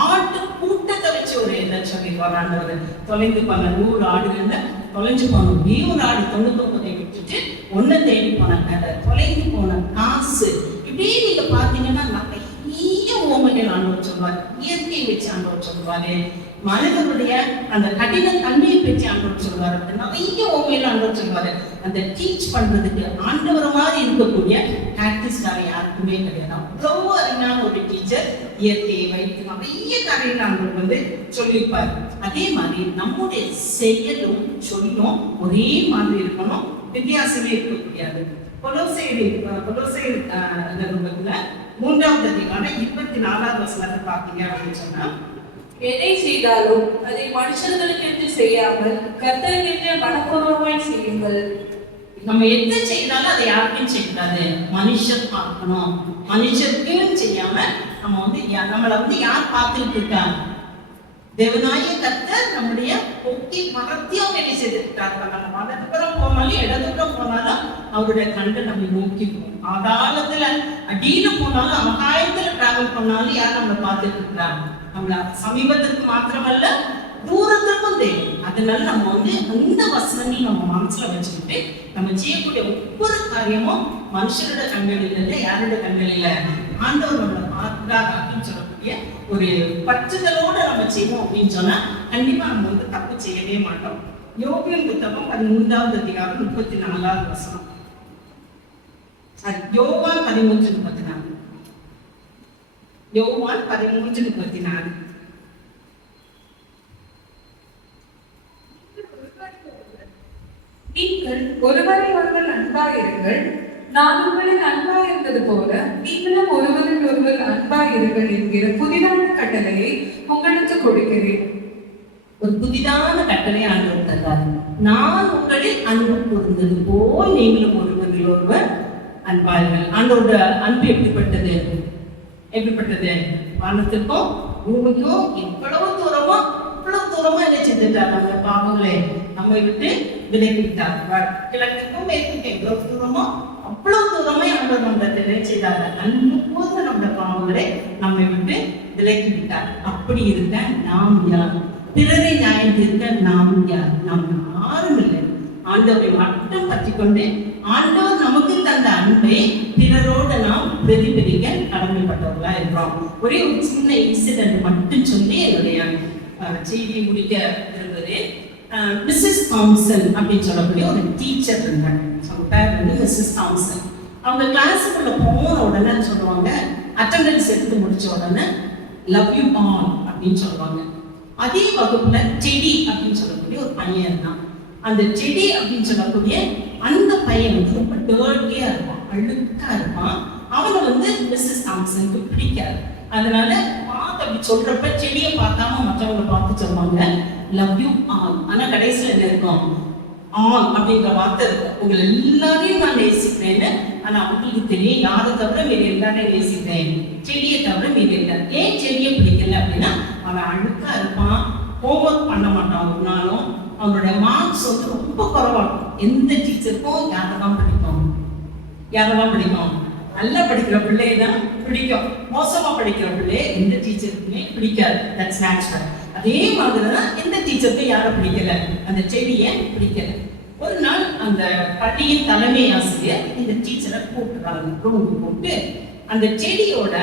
ஆட்டு கூட்டத்தை வச்சு ஒரு என்ன சொல்லிடுவார் ஆண்டவர். தொலைந்து போன 100 ஆடுகள்ல தொலைஞ்சு போன ஒரே ஒரு ஆடு 99 விட்டுட்டு 1 தேடி போன கதை, தொலைந்து போன காசு, இப்படியே நீங்க பாத்தீங்கன்னா நிறைய ஓமைகள் ஆண்டவர் சொல்வார். இயற்கையை வச்சு ஆண்டவர் சொல்வாரு. மனிதனுடைய அந்த கடின தன்மையை பற்றி ஆண்டவர் சொல்வாரு. நிறைய ஓமையில ஆண்டவர் சொல்வாரு. அந்த டீச் பண்றதுக்கு ஆண்டவர் மாதிரி இருக்கக்கூடிய ஆர்டிஸ்டாக யாருக்குமே கிடையாது. அவ்வளவு அருமையான ஒரு டீச்சர் இயற்கையை வைத்து நிறைய கதைகள் ஆண்டவர் வந்து சொல்லியிருப்பார். அதே மாதிரி நம்முடைய செயலும் சொல்லும் ஒரே மாதிரி இருக்கணும், வித்தியாசமே இருக்கக்கூடாது. கொலோசையர் 3வது அதிகாரம் 24வது வசனத்தை பார்த்தீங்க அப்படின்னு சொன்னா, எதை செய்தாலும் அதை மனுஷர்களுக்கென்று செய்யாமல் கர்த்தருக்கென்று மனப்பூர்வமாய் செய்யுங்கள். நம்ம எதை செய்தாலும் அதை யாருக்கும் செய்யக்கூடாது, மனுஷர் பார்க்கணும். மனுஷருக்கும் செய்யாம நம்ம வந்து நம்மளை வந்து யார் பார்த்துட்டு இருக்காங்க? தேவனாய கர்த்தர் நம்முடைய போக்கி மரத்தையும் வேலை செய்திருக்காரு. நம்ம வலதுபுறம் போனாலும் இடதுபுறம் போனாலும் அவருடைய கண்டு நம்ம நோக்கி போகும். ஆதாளத்துல அடியில போனாலும் ஆகாயத்துல டிராவல் பண்ணாலும் யார் நம்மளை பார்த்துட்டு இருக்கிறாங்க? நம்மள சமீபத்திற்கு மாத்திரமல்ல தூரத்திற்கும் தெரியும். அதனால நம்ம வந்து அந்த வசனங்கள் நம்ம மனசுல வச்சுக்கிட்டு நம்ம செய்யக்கூடிய ஒவ்வொரு காரியமும் மனுஷரோட கண்களில் இல்லை, யாரோட கண்களில் ஆண்டவர் நம்மளை பார்க்கிறார் அப்படின்னு சொல்லக்கூடிய ஒரு பற்றுதலோட நம்ம செய்வோம் அப்படின்னு சொன்னா கண்டிப்பா நம்ம வந்து தப்பு செய்யவே மாட்டோம். யோபின் புத்தகம் 13வது அதிகாரம் 34வது வசனம். யோவான் 13:34. யோவான் 13:34. நீங்கள் ஒருவரை ஒருவர் அன்பாயிருங்கள், நான் உங்களில் அன்பாயிருந்தது போல நீங்களும் ஒருவரில் ஒருவர் அன்பாயிருங்கள் என்கிற புதிதான கட்டளையை உங்களுக்கு கொடுக்கிறேன். ஒரு புதிதான கட்டளை ஆண்டவர் தந்தார். நான் உங்களில் அன்பு கூர்ந்தது போல் நீங்களும் ஒருவரில் ஒருவர் அன்பார்கள். ஆண்டோட அன்பு எப்படிப்பட்டது? வானத்திற்கும் பூமிக்கும் எவ்வளவு தூரமா என்ன செஞ்சுட்டார்? நம்ம பாவங்களே நம்மை விட்டு விலகிவிட்டார். கிழக்குக்கும் மேற்குக்கும் எவ்வளவு தூரமோ அவ்வளவு தூரமே ஆண்டவர் நம்மளை என்ன செய்தார்? அன்பு போது நம்ம பாவங்களை நம்மை விட்டு விலக்கி விட்டார். அப்படி இருக்க நாம் யார்? பிறரை நியாயம் தீர்க்க நாம் யார்? நாம் யாரும் இல்லை. ஆண்டவரை மட்டும் பற்றி கொண்டு ஆண்டவர் நமக்கு தந்த அன்பை பிறரோடு நாம் பிரதிபலிக்க கடமைப்பட்டவர்களா இருக்கிறோம். ஒரே ஒரு சின்ன இன்சிடென்ட் மட்டும் சொல்லி என்னுடைய செய்தியை முடிக்க விரும்புகிறேன். மிஸ்ஸஸ் தாம்சன் அப்படின்னு சொல்லக்கூடிய ஒரு டீச்சர் இருந்தாங்க. அவங்க பேர் வந்து மிஸ்ஸஸ் தாம்சன். அவங்க கிளாஸுக்குள்ள போன உடனே சொல்லுவாங்க, அட்டெண்டன்ஸ் எடுத்து முடிச்ச உடனே லவ் யூ ஆல் அப்படின்னு சொல்லுவாங்க. அதே வகுப்புல செடி அப்படின்னு சொல்லக்கூடிய ஒரு பையன் இருந்தான். அந்த செடி அப்படின்னு சொல்லக்கூடிய அந்த பையன் வந்து ரொம்ப டர்ட்டியா இருப்பான், அழுக்கா இருப்பான். அவனை வந்து மிஸ்ஸஸ் தாம்சனுக்கு பிடிக்காது. அதனால பார்த்து அப்படி சொல்றப்ப செடியை பார்க்காம மற்றவங்களை பார்த்து சொல்லுவாங்க லவ் யூ ஆல். ஆனா கடைசியில் என்ன இருக்கும்? ஆல் அப்படிங்கிற வார்த்தை இருக்கும். உங்களை எல்லாரையும் நான் நேசிக்கிறேன்னு. ஆனா அவங்களுக்கு தெரியும் யாரை தவிர மீது எல்லாரையும் நேசிக்கிறேன், செடியை தவிர மீது இல்லை. ஏன் செடியை பிடிக்கல அப்படின்னா அவன் அழுக்கா இருப்பான், ஹோம்ஒர்க் பண்ண மாட்டான் ஒரு நாளும். அவனோட மார்க்ஸ் வந்து ரொம்ப குறைவா இருக்கும். எந்த டீச்சருக்கும் யாரெல்லாம் பிடிக்கும்? நல்லா படிக்கிற பிள்ளையை தான் பிடிக்கும், மோசமா படிக்கிற பிள்ளையை எந்த டீச்சருக்குமே பிடிக்காது. That's natural. அதே மாதிரி தான் எந்த டீச்சருக்கும் யாரை பிடிக்கல, அந்த செடியை பிடிக்கல. ஒரு நாள் அந்த பள்ளியின் தலைமை ஆசிரியர் இந்த டீச்சரை கூப்பிடுறாங்க, ரூமுக்கு கூப்பிட்டு அந்த செடியோட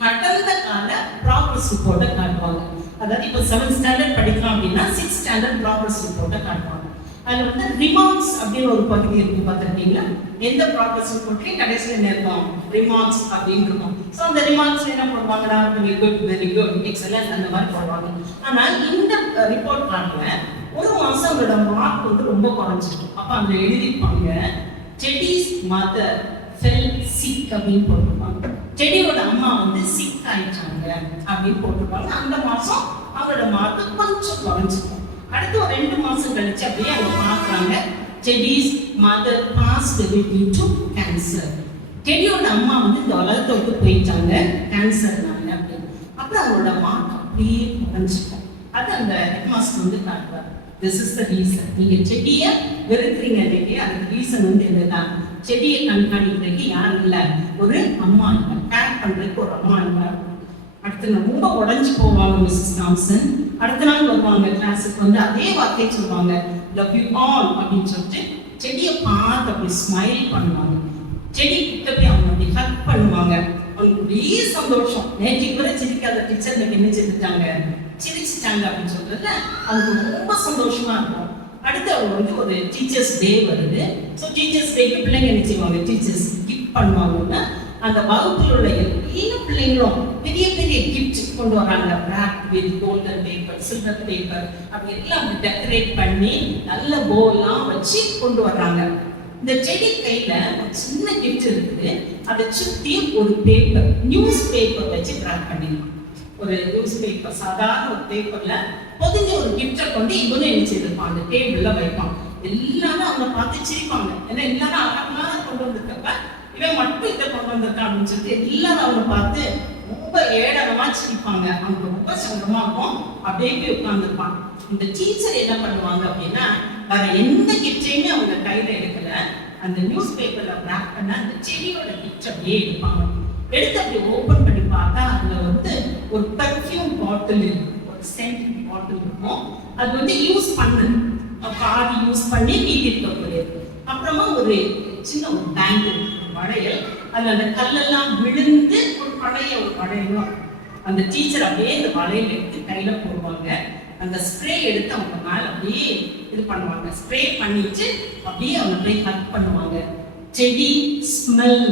கடந்த கால ப்ராக்ரஸ் ரிப்போர்ட்டை காட்டுவாங்க. அதாவது இப்போ 7th ஸ்டாண்டர்ட் படிக்கலாம் அப்படின்னா 6th ஸ்டாண்டர்ட் ப்ராக்ரஸ் ரிப்போர்ட்டை காட்டுவாங்க. அதில் வந்து ரிமார்க்ஸ் அப்படின்னு ஒரு பகுதி இருக்கு, பார்த்துருக்கீங்களா? எந்த ப்ராக்ரஸ் ரிப்போர்ட்லையும் கடைசியில் என்ன இருக்கும்? ரிமார்க்ஸ் அப்படின்னு இருக்கும். ஸோ அந்த ரிமார்க்ஸ் என்ன போடுவாங்கன்னா வெரி குட் எக்ஸலன்ட் அந்த மாதிரி போடுவாங்க. ஆனால் இந்த ரிப்போர்ட் கார்டில் ஒரு மாதம் அவங்களோட மார்க் வந்து ரொம்ப குறைஞ்சிருக்கும். அப்போ அந்த எழுதிப்பாங்க செடிஸ் மதர் ஃபெல் சிக் அப்படின்னு போட்டிருப்பாங்க. செடியோட அம்மா வந்து சிக் ஆயிட்டாங்க அப்படின்னு போட்டிருப்பாங்க. அந்த மாதம் அவங்களோட மார்க் கொஞ்சம் குறைஞ்சிருக்கும். அடுத்து ஒரு 2 மாசம் கழிச்சு அப்படியே அவங்க பார்க்குறாங்க Sedi's mother passed away due to cancer. செடியோட அம்மா வந்து இந்த உலகத்தை விட்டு போயிட்டாங்க கேன்சர்னால அப்படின்னு. அப்புறம் அவங்களோட மார்க் அப்படியே குறைஞ்சிருக்கும். அது அந்த ஹெட்மாஸ்டர் வந்து காட்டுவார். This is the reason. நீங்க செடியை வெறுக்கிறீங்க இல்லையா, அதுக்கு ரீசன் வந்து என்னதான்? செடியை கண்காணிக்கிறதுக்கு யாரும் இல்லை, ஒரு அம்மா இல்லை, கேர் பண்றதுக்கு ஒரு அம்மா இல்லை. அடுத்த நாள் ரொம்ப உடஞ்சி போவாங்க மிஸ்ஸஸ் தாம்சன். அடுத்த நாள் வருவாங்க கிளாஸுக்கு வந்து அதே வார்த்தையை சொல்லுவாங்க, லவ் யூ ஆல் அப்படின்னு சொல்லிட்டு செடியை பார்த்து அப்படி ஸ்மைல் பண்ணுவாங்க. செடி கிட்ட போய் அவங்க அப்படி ஹக் பண்ணுவாங்க. அவங்களுக்கு ஒரே சந்தோஷம். நேற்றுக்கு வரை சிரிக்காத டீச்சர் இன்னைக்கு என்ன செஞ்சுட்டாங்க, சிரிச்சிட்டாங்க அப்படின்னு சொல்றதுல அவங்களுக்கு ரொம்ப சந்தோஷமா இருக்கும். அடுத்து அவங்க வந்து ஒரு டீச்சர்ஸ் டே வருது. ஸோ டீச்சர்ஸ் டேக்கு பிள்ளைங்க என்ன செய்வாங்க, டீச்சர்ஸ் கிஃப்ட் பண்ணுவாங்கன்னா அந்த வகுப்பில் உள்ள எல்லா பிள்ளைங்களும் பெரிய பெரிய கிஃப்ட் கொண்டு வராங்க. Wrap with golden paper, silver paper அப்படி எல்லாம் டெக்கரேட் பண்ணி நல்ல போலாம் வச்சு கொண்டு வர்றாங்க. இந்த செடி கையில ஒரு சின்ன கிஃப்ட் இருக்குது. அதை சுற்றி ஒரு பேப்பர், நியூஸ் பேப்பர் வச்சு ட்ராப் பண்ணிடலாம். ஒரு நியூஸ் பேப்பர், சாதாரண ஒரு பேப்பர்ல பொதிஞ்ச ஒரு கிஃப்டை கொண்டு இவனும் என்ன செய்திருப்பான், அந்த டேபிள்ல வைப்பான். எல்லாரும் அவனை பார்த்து சிரிப்பாங்க. ஏன்னா எல்லாரும் அழகாக கொண்டு வந்திருக்கப்ப இவன் மட்டும் இதை கொண்டு வந்திருக்கான் அப்படின்னு சொல்லிட்டு எல்லாரும் அவனை பார்த்து ரொம்ப ஏடகமா சிரிப்பாங்க. அவனுக்கு ரொம்ப சங்கடமா இருக்கும். அப்படியே போய் உட்கார்ந்துருப்பான். இந்த டீச்சர் என்ன பண்ணுவாங்க அப்படின்னா, வேற எந்த கிஃப்டையுமே அவங்க கையில எடுக்கல, அந்த நியூஸ் பேப்பர்ல ராப் பண்ண அந்த செடியோட கிஃப்ட் அப்படியே எடுப்பாங்க. எடுத்து அப்படி ஓபன் பண்ணி பார்த்தா அதுல வந்து ஒரு பெர்ஃப்யூம் பாட்டில் இருக்கும், ஒரு சென்ட் பாட்டில் இருக்கும். அது வந்து யூஸ் பண்ணு பாதி யூஸ் பண்ணி மீதி இருக்கக்கூடியது. அப்புறமா ஒரு சின்ன ஒரு பேங்கிள், வளையல், அதுல அந்த கல்லெல்லாம் விழுந்து ஒரு பழைய ஒரு வளையலும். அந்த டீச்சர் அப்படியே இந்த வளையல் எடுத்து கையில போடுவாங்க. அந்த ஸ்ப்ரே எடுத்து அவங்க மேல அப்படியே இது பண்ணுவாங்க. ஸ்ப்ரே பண்ணிட்டு அப்படியே அவங்க போய் கட் பண்ணுவாங்க. செடி ஸ்மெல்,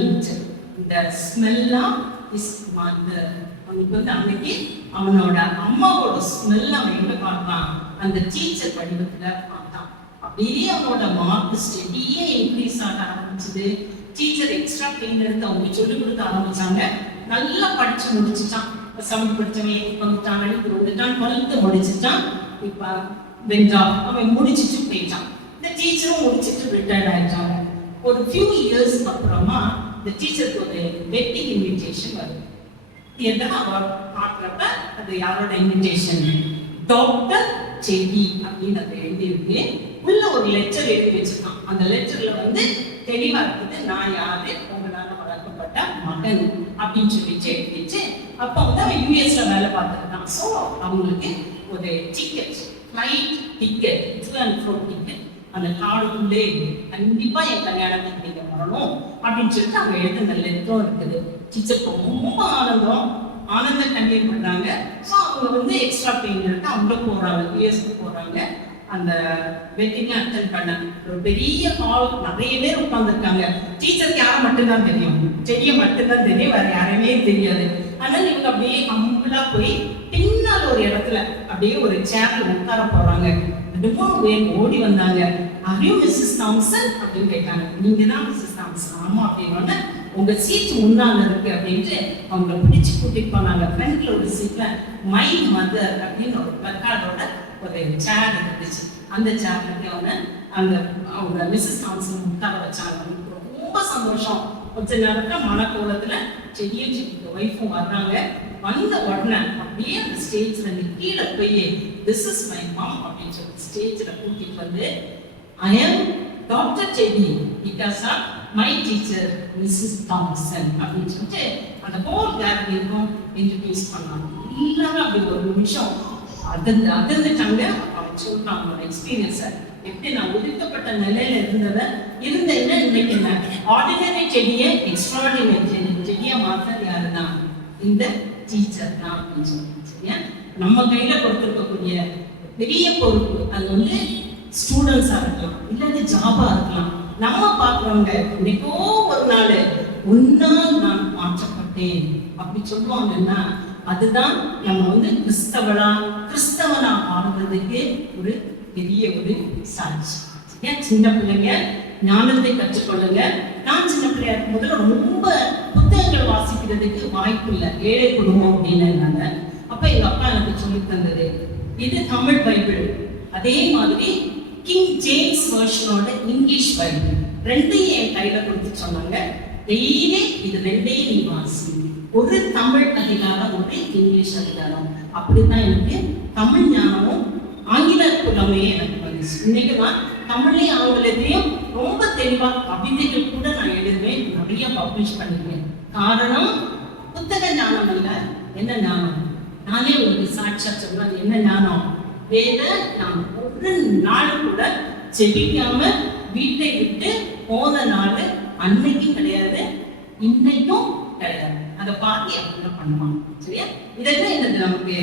இந்த ஸ்மெல்லாம் இஸ் மதர். அவனுக்கு வந்து அன்னைக்கு அவனோட அம்மாவோட ஸ்மெல் அவன் எங்க பார்த்தான், அந்த டீச்சர் வடிவத்துல பார்த்தான். அப்படியே அவனோட மார்க் ஸ்டெடியே இன்க்ரீஸ் ஆக ஆரம்பிச்சது. டீச்சர் எக்ஸ்ட்ரா பெயின் எடுத்து அவங்க சொல்லிக் கொடுக்க ஆரம்பிச்சாங்க. நல்லா படிச்சு முடிச்சுட்டான். 7th படிச்சவன் வந்துட்டான், 9th வந்துட்டான், 12th முடிச்சுட்டான். இப்ப வென்றா அவன் முடிச்சுட்டு போயிட்டான். இந்த டீச்சரும் முடிச்சுட்டு ரிட்டையர்ட் ஆயிட்டாங்க. ஒரு ஃபியூ இயர்ஸ்க்கு அப்புறமா இந்த டீச்சருக்கு ஒரு வெட்டிங் இன்விடேஷன் வருது. எதனா அவர் பார்க்குறப்ப அது யாரோட இன்விடேஷன், டாக்டர் செடி அப்படின்னு அதை எழுதியிருக்கு. உள்ள ஒரு லெட்டர் எழுதி வச்சிருக்கான். அந்த லெட்டர்ல வந்து தெளிவா இருக்குது, நான் யாரு, உங்களால வளர்க்கப்பட்ட மகன் அப்படின்னு சொல்லிட்டு எழுதிச்சு. அப்போ வந்து அவன் யூஎஸ்ல வேலை பார்த்துருக்கான். ஸோ அவங்களுக்கு ஒரு ticket, flight ticket, to and ஃப்ரோ டிக்கெட் அந்த கார்டுக்குள்ளே கண்டிப்பா என் கல்யாணத்துக்கு நீங்க வரணும் அப்படின்னு சொல்லிட்டு அவங்க எழுதுன லெட்டரும் இருக்குது. டீச்சர் ரொம்ப ஆனந்தம் கண்டினியூ பண்றாங்க. ஸோ அவங்க வந்து எக்ஸ்ட்ரா பெயின் எடுத்து அவங்க போறாங்க, யூஎஸ்க்கு போறாங்க. அந்த வெட்டிங்க அட்டென்ட் பண்ண ஒரு பெரிய ஹால், நிறைய பேர் உட்கார்ந்துருக்காங்க. டீச்சருக்கு யாரை மட்டும்தான் தெரியும், செடியை மட்டும்தான் தெரியும், வேற யாரையுமே தெரியாது. அதனால இவங்க அப்படியே கம்பலா போய் பின்னால் ஒரு இடத்துல அப்படியே ஒரு சேர்ல உட்கார போறாங்க. 2 பேர் ஓடி வந்தாங்க. அரியும் மிஸ்ஸஸ் தாம்சன் அப்படின்னு கேட்டாங்க. நீங்க தான் மிஸ்ஸஸ் தாம்சன்? ஆமா அப்படின்னா, உங்க சீட் முன்னால இருக்கு அப்படின்ட்டு அவங்க பிடிச்சு கூட்டிட்டு போனாங்க. ஃப்ரண்ட்ல ஒரு சீட்ல மை மதர் அப்படின்னு ஒரு பிளக்கார்டோட ஒரு சேர் இருந்துச்சு. அந்த சேர்ல அவங்க மிஸ்ஸஸ் தாம்சன் உட்கார வச்சாங்க. ரொம்ப சந்தோஷம். கொஞ்ச நேரத்துல மனக்கோலத்துல செடியும் செடிக்கு ஒய்ஃபும் வர்றாங்க. வந்த உடனே அப்படியே அந்த ஸ்டேஜ்ல கீழே போய் திஸ் இஸ் மை மாம் அப்படின்னு சொல்லி ஸ்டேஜ்ல கூட்டிட்டு வந்து, I am doctor Teddy because of my teacher Mrs Thompson அப்படின்னு சொல்லிட்டு அந்த ஹோல் கேதரிங்கும் இன்ட்ரடியூஸ் பண்ணாங்க. எல்லாரும் அப்படி ஒரு நிமிஷம் அதிர்ந்துட்டாங்க. அவங்க சொல்றாங்க அவங்களோட எக்ஸ்பீரியன்ஸை, எப்படி நான் ஒதுக்கப்பட்ட நிலையில இருந்தேன்னா இன்னைக்கு என்ன ஆர்டினரி செடியை எக்ஸ்ட்ராடினரி செடியை மாற்றது யாருதான்? இந்த டீச்சர் தான் அப்படின்னு சொல்லுங்க. சரியா? நம்ம கையில கொடுத்துருக்கக்கூடிய பெரிய பொறுப்பு அது வந்து ஸ்டூடெண்ட்ஸா இருக்கலாம், இல்லாத ஜாபா இருக்கலாம். நம்ம பார்க்குறவங்க இன்னைக்கோ ஒரு நாள் உன்னால் நான் மாற்றப்பட்டேன் அப்படி சொல்லுவாங்கன்னா அதுதான் நம்ம வந்து கிறிஸ்தவனா வாழ்றதுக்கு ஒரு பெரிய ஒரு சாட்சி. சின்ன பிள்ளைங்க ஞானத்தை கற்றுக்கொள்ளுங்க. நான் சின்ன பிள்ளையா இருக்கும் போது ரொம்ப புத்தகங்கள் வாசிக்கிறதுக்கு வாய்ப்பு இல்லை, ஏழை குடும்பம் அப்படின்னு. அப்ப எங்க அப்பா எனக்கு சொல்லி தந்தது இது தமிழ் பைபிள், அதே மாதிரி கிங் ஜேம்ஸ் வெர்ஷனோட இங்கிலீஷ் பைபிள் ரெண்டையும் என் கையில கொடுத்து சொன்னாங்க. டெய்லி இது ரெண்டையும் நீ வாசி, ஒரு தமிழ் அதிகாரம் ஒரு இங்கிலீஷ் அதிகாரம். அப்படிதான் எனக்கு தமிழ் ஞானமும் ஆங்கில புலமே எனக்கு வந்துச்சு. இன்னைக்கு நான் தமிழையும் ஆங்கிலத்தையும் ரொம்ப தெளிவா கவிதைகள் கூட நான் எழுதுவேன், நிறைய பப்ளிஷ் பண்ணிருக்கேன். காரணம் புத்தக ஞானம் இல்ல, என்ன ஞானம்? நானே உங்களுக்கு சாட்சியா சொல்றேன். என்ன ஞானம்? வேத நான் ஒரு நாள் கூட செபிக்காம வீட்டை விட்டு போன நாள் அன்னைக்கும் கிடையாது, இன்னைக்கும் கிடையாது. அதை பார்த்து அப்படின்னா பண்ணுவாங்க. சரியா? இதெல்லாம் என்னது நமக்கு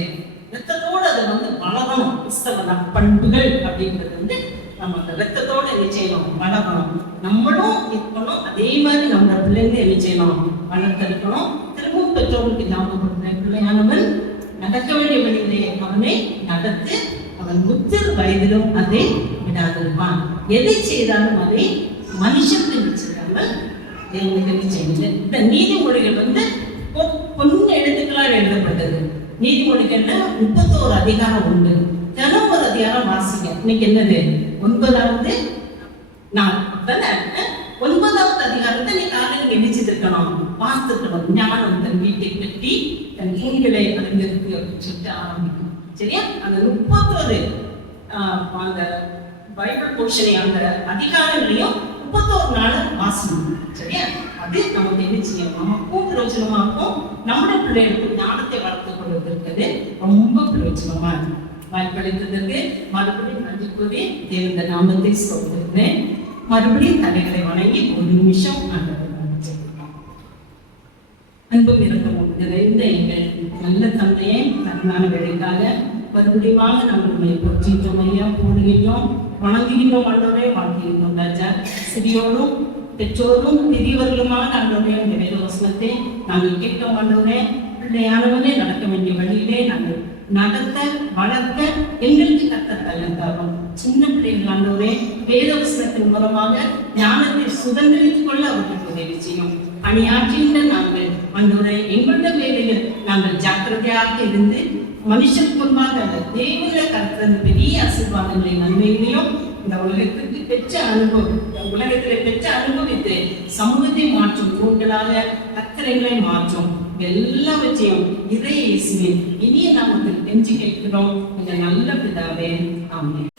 ரத்தத்தோடு அதை வந்து வளரணும். கிறிஸ்தவ பண்புகள் அப்படின்றது வந்து நம்ம அந்த ரத்தத்தோடு என்ன செய்யணும்? வளரணும். நம்மளும் இருக்கணும், அதே மாதிரி நம்ம பிள்ளைங்க என்ன செய்யணும்? வளர்த்தெடுக்கணும். திரும்பவும் பெற்றோருக்கு ஞாபகப்படுத்த பிள்ளையானவன் நடக்க வேண்டிய வழியிலே அவனை நடத்து, அவன் முதிர் வயதிலும் அதை விடாதிருப்பான். எதை செய்தாலும் அதை மனுஷத்துக்கு வச்சிருக்காமல் தேவனுக்கு செய்யுது. இந்த நீதிமொழிகள் வந்து பொண்ணு எழுத்துக்களால் எழுதப்பட்டது. நீதிமொழிகள்ல 31 அதிகாரம் உண்டு. தினம் ஒரு அதிகாரம் வாசிங்க. இன்னைக்கு என்னது? 9வது நாள். 9வது அதிகாரத்தை நீ காலையில் எண்ணிச்சிருக்கணும், வாசித்திருக்கணும். ஞானம் தன் வீட்டை கட்டி தன் கீழ்களை அறிந்திருக்கு அப்படின்னு சொல்லிட்டு ஆரம்பிக்கும். சரியா? அந்த 31 அந்த பைபிள் போர்ஷனை அந்த அதிகாரங்களையும் 31 நாள் வாசிக்கணும். சரியா? அது நமக்கு என்ன செய்யும்? நமக்கும் பிரயோஜனமா இருக்கும், நம்முடைய பிள்ளைகளுக்கு ஞானத்தை வளர்த்துக் கொள்வதற்கு ரொம்ப பிரயோஜனமா இருக்கும். வாய்ப்பளித்ததற்கு மறுபடியும் நன்றி கூறி தேவந்த நாமத்தை சொல்கிறேன். மறுபடியும் தலைகளை வணங்கி ஒரு நிமிஷம் அன்பும் இரக்கமும் நிறைந்த எங்கள் நல்ல தந்தையை நன்மையான வேலைக்காக மறுபடியும் நம்மளுடைய போற்றிட்டோம் ஐயா, போடுகின்றோம், வணங்குகின்றோம், ஆண்டவரே வாழ்கின்றோம். ராஜா சிறியோரும் பெற்றோரும் பெரியவர்களுமான ஆண்டவரே நிறைய வசனத்தை நாங்கள் கேட்டோம். ஆண்டவரே பிள்ளையானவனே நடக்க வேண்டிய வழியிலே நாங்கள் நடத்த வளர்க்க எங்களுக்கு கத்தத்தரும். சின்ன பிள்ளைகள் ஆண்டவரே வேதவசனத்தின் மூலமாக ஞானத்தை சுதந்திரித்துக் கொள்ள அவர்களுக்கு உதவி செய்யும். பணியாற்றுகின்ற நாங்கள் ஆண்டவரே எங்களுடைய வேலையில் நாங்கள் ஜாக்கிரதையாக இருந்து மனுஷன் முன்பாக தேவனை கற்ற பெரிய ஆசீர்வாதங்களை நன்மைகளையும் இந்த உலகத்திற்கு பெற்ற அனுபவம், உலகத்திலே பெற்ற அனுபவித்து சமூகத்தை மாற்றும் தூண்களாக கத்தரைகளை மாற்றும் எல்லாவற்றையும் இறையேசுவின் இனிய நாமத்தில் கெஞ்சி கேட்கிறோம். இந்த நல்ல பிதாவே, ஆமென்.